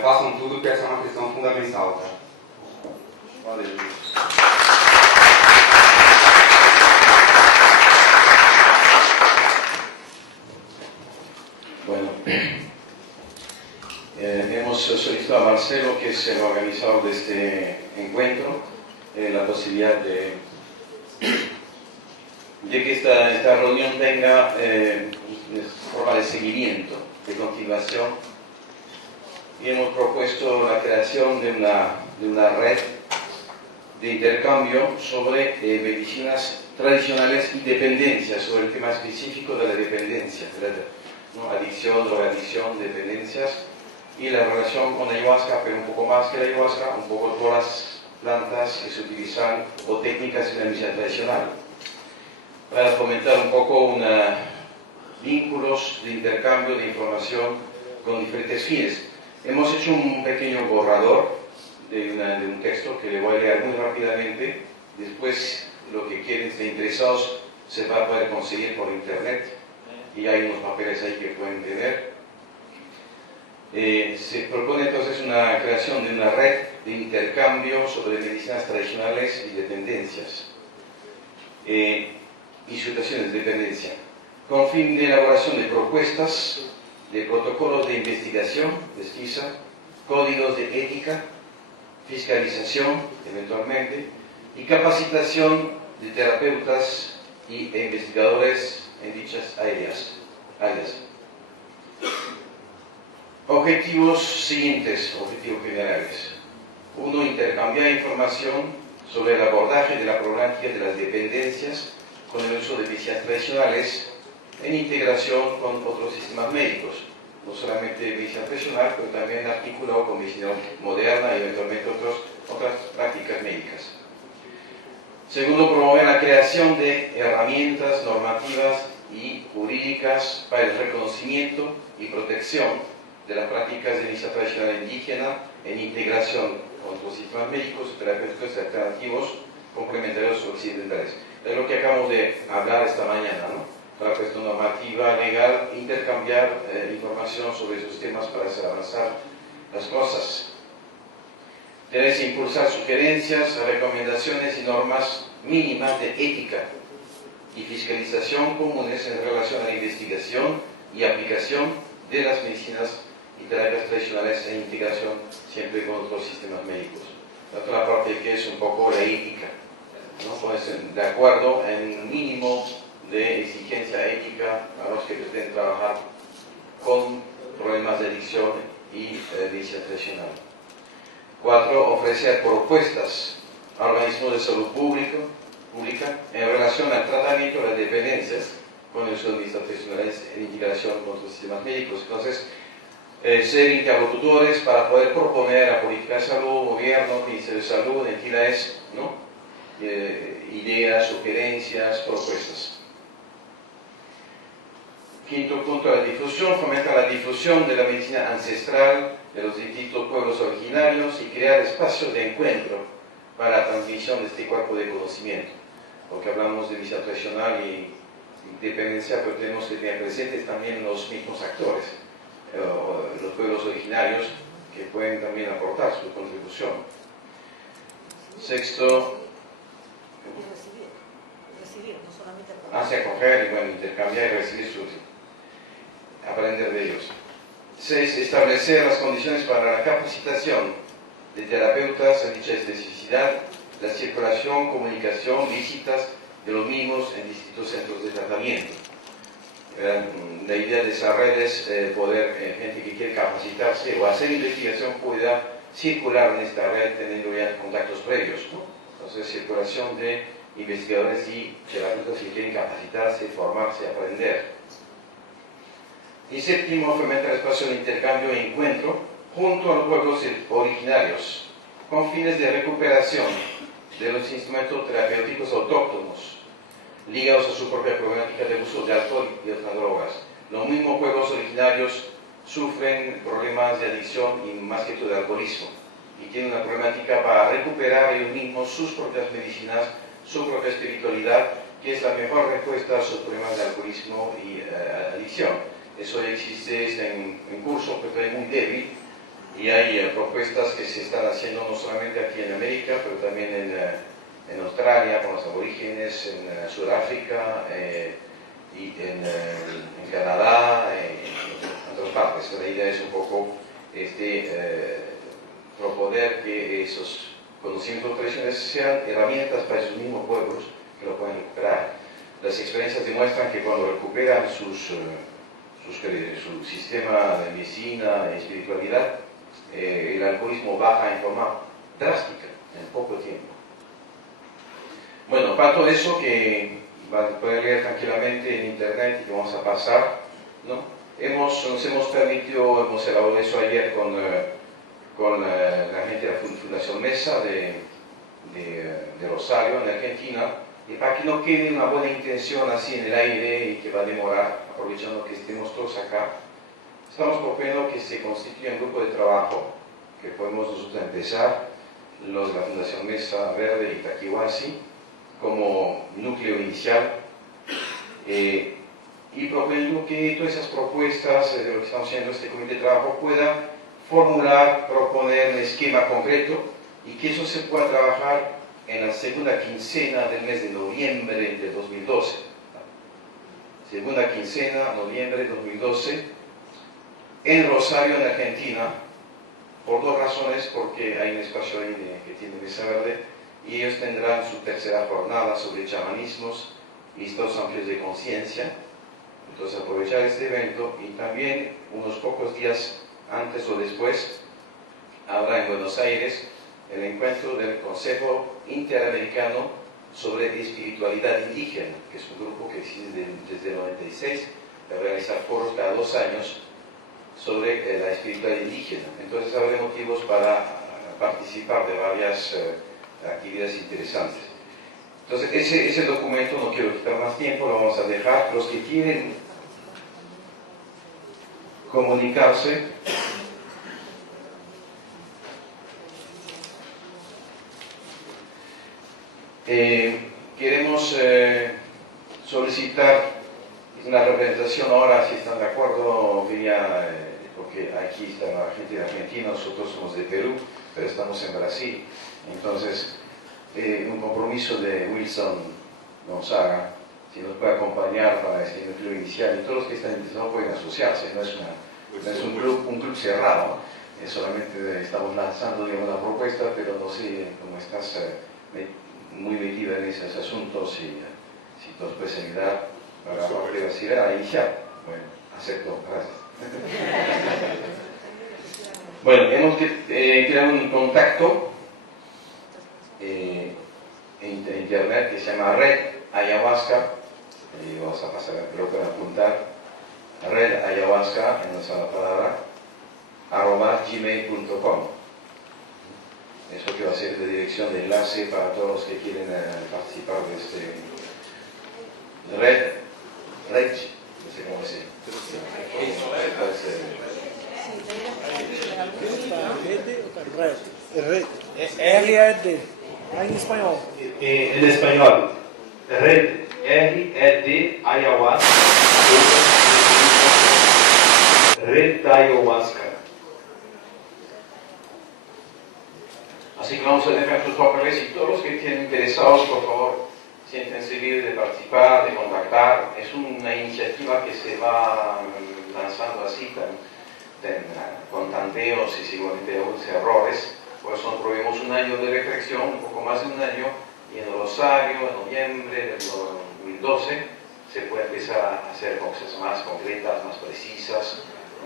façam tudo, que essa é uma questão fundamental. Tá? Valeu. Bueno, hemos solicitado a Marcelo, que es el organizador de este encuentro, la posibilidad de que esta reunión tenga forma de seguimiento, de continuación, y hemos propuesto la creación de una red de intercambio sobre medicinas tradicionales y dependencias, sobre el tema específico de la dependencia, ¿no? Adicción, drogadicción, dependencias, y la relación con la ayahuasca, pero un poco más que la ayahuasca, un poco todas las plantas que se utilizan o técnicas de la medicina tradicional, para fomentar un poco vínculos de intercambio de información con diferentes fines. Hemos hecho un pequeño borrador de un texto que le voy a leer muy rápidamente. Después, lo que quieren, estén interesados, se va a poder conseguir por internet, y hay unos papeles ahí que pueden tener. Se propone entonces una creación de una red de intercambio sobre medicinas tradicionales y dependencias y situaciones de dependencia, con fin de elaboración de propuestas, de protocolos de investigación, pesquisa, códigos de ética, fiscalización, eventualmente, y capacitación de terapeutas e investigadores en dichas áreas. Objetivos siguientes, objetivos generales. 1. Intercambiar información sobre el abordaje de la problemática de las dependencias con el uso de medicinas tradicionales en integración con otros sistemas médicos, no solamente medicina tradicional, pero también articulado con medicina moderna y eventualmente otras prácticas médicas. 2. Promover la creación de herramientas normativas y jurídicas para el reconocimiento y protección de las prácticas de medicina tradicional indígena en integración con otros sistemas médicos y terapéuticos alternativos complementarios occidentales. Es lo que acabamos de hablar esta mañana, ¿no? Para la cuestión normativa, legal, intercambiar información sobre esos temas para hacer avanzar las cosas. 3. Impulsar sugerencias, recomendaciones y normas mínimas de ética y fiscalización comunes en relación a la investigación y aplicación de las medicinas y terapias tradicionales en integración siempre con otros sistemas médicos. La otra parte que es un poco la ética, ¿no? Pues, de acuerdo en un mínimo de exigencia ética a los que pretenden trabajar con problemas de adicción y medicina tradicional. 4. Ofrecer propuestas a organismos de salud pública en relación al tratamiento de las dependencias con el uso de medicinas tradicionales en integración con otros sistemas médicos. Entonces, ser interlocutores para poder proponer a política de salud, gobierno, Ministerio de Salud, entidades, ¿no? Ideas, sugerencias, propuestas. 5. punto, la difusión, fomentar la difusión de la medicina ancestral de los distintos pueblos originarios y crear espacios de encuentro para la transmisión de este cuerpo de conocimiento. Porque hablamos de medicina tradicional y dependencia, pero tenemos que tener presentes también los mismos actores, los pueblos originarios, que pueden también aportar su contribución. 6. Recibir, no solamente acoger y bueno, intercambiar y recibir aprender de ellos. 6. Establecer las condiciones para la capacitación de terapeutas en dicha especificidad, la circulación, comunicación, visitas de los mismos en distintos centros de tratamiento. La idea de esa red es poder, gente que quiere capacitarse o hacer investigación pueda circular en esta red teniendo ya contactos previos, ¿no? Entonces, circulación de investigadores y terapeutas que quieren capacitarse, formarse, aprender. Y séptimo, fomentar espacios de intercambio e encuentro junto a los pueblos originarios, con fines de recuperación de los instrumentos terapéuticos autóctonos, ligados a su propia problemática de uso de alcohol y otras drogas. Los mismos pueblos originarios sufren problemas de adicción y más que todo de alcoholismo, y tienen una problemática para recuperar ellos mismos sus propias medicinas, su propia espiritualidad, que es la mejor respuesta a sus problemas de alcoholismo y adicción. Eso ya existe, está en curso, pero es muy débil, y hay propuestas que se están haciendo no solamente aquí en América, pero también en Australia, con los aborígenes, en Sudáfrica, y en Canadá, en otras partes. La idea es un poco proponer que esos conocimientos tradicionales sean herramientas para esos mismos pueblos que lo puedan recuperar. Las experiencias demuestran que cuando recuperan su sistema de medicina y espiritualidad, el alcoholismo baja en forma drástica en poco tiempo. Bueno, para todo eso que van a poder leer tranquilamente en internet y que vamos a pasar, ¿no? Nos hemos permitido, hemos elaborado eso ayer con la gente de la Fundación Mesa de Rosario, en Argentina, y para que no quede una buena intención así en el aire y que va a demorar, aprovechando que estemos todos acá, estamos proponiendo que se constituya un grupo de trabajo que podemos nosotros empezar, los de la Fundación Mesa Verde y Taquihuasi, como núcleo inicial, y proponiendo que todas esas propuestas de lo que estamos haciendo este comité de trabajo pueda formular, proponer un esquema concreto y que eso se pueda trabajar en la segunda quincena del mes de noviembre de 2012. Segunda quincena, noviembre de 2012, en Rosario, en Argentina, por dos razones, porque hay un espacio ahí que tiene Mesa Verde, y ellos tendrán su tercera jornada sobre chamanismos y estados amplios de conciencia. Entonces, aprovechar este evento, y también unos pocos días antes o después habrá en Buenos Aires el encuentro del Consejo Interamericano sobre Espiritualidad Indígena, que es un grupo que existe desde el 96, de realizar foros cada 2 años sobre la espiritualidad indígena. Entonces habrá motivos para participar de varias actividades interesantes. Entonces ese documento, no quiero quitar más tiempo, lo vamos a dejar. Los que quieren comunicarse, queremos solicitar una representación ahora, si están de acuerdo, porque aquí está la gente de Argentina, nosotros somos de Perú, pero estamos en Brasil. Entonces, un compromiso de Wilson Gonzaga, si nos puede acompañar para este núcleo inicial, y todos los que están interesados pueden asociarse, no es un club cerrado, solamente estamos lanzando una propuesta, pero no sé cómo estás muy metida en esos asuntos, y si nos puedes ayudar para la parte de la inicial. Bueno, acepto, gracias. Bueno, hemos creado un contacto en internet que se llama Red Ayahuasca, y vamos a pasar, pero pueden apuntar, Red Ayahuasca, en nuestra palabra, @gmail.com. Eso que va a ser de dirección de enlace para todos los que quieren participar de este Red, no sé cómo se R-E-D, en español. En español, Red, R-E-D, Ayahuasca, Red Ayahuasca. Así que vamos a dejar sus papeles, y todos los que estén interesados, por favor, siéntense libres de participar, de contactar. Es una iniciativa que se va lanzando así, con tanteos y seguramente algunos errores. Por eso tuvimos un año de reflexión, un poco más de un año, y en Rosario, en noviembre del 2012, se puede empezar a hacer cosas más concretas, más precisas,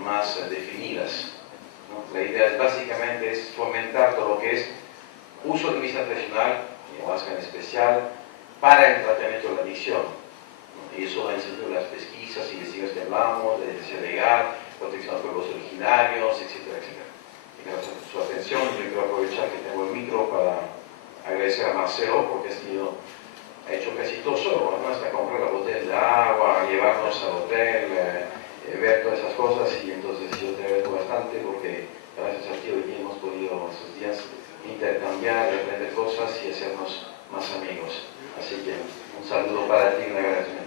más definidas, ¿no? La idea básicamente es fomentar todo lo que es uso de medicina tradicional, ayahuasca en especial, para el tratamiento de la adicción, ¿no? Y eso va en sentido de las pesquisas, investigaciones que hablamos, de defensa legal, protección de pueblos originarios, etcétera, etcétera. Y gracias por su atención. Yo quiero aprovechar que tengo el micro para agradecer a Marcelo, porque ha hecho casi todo solo, además a comprar la botella de agua, llevarnos al hotel, ver todas esas cosas, y entonces yo te agradezco bastante porque gracias a ti hoy día hemos podido esos días intercambiar, aprender cosas y hacernos más amigos. Así que un saludo para ti y un agradecimiento.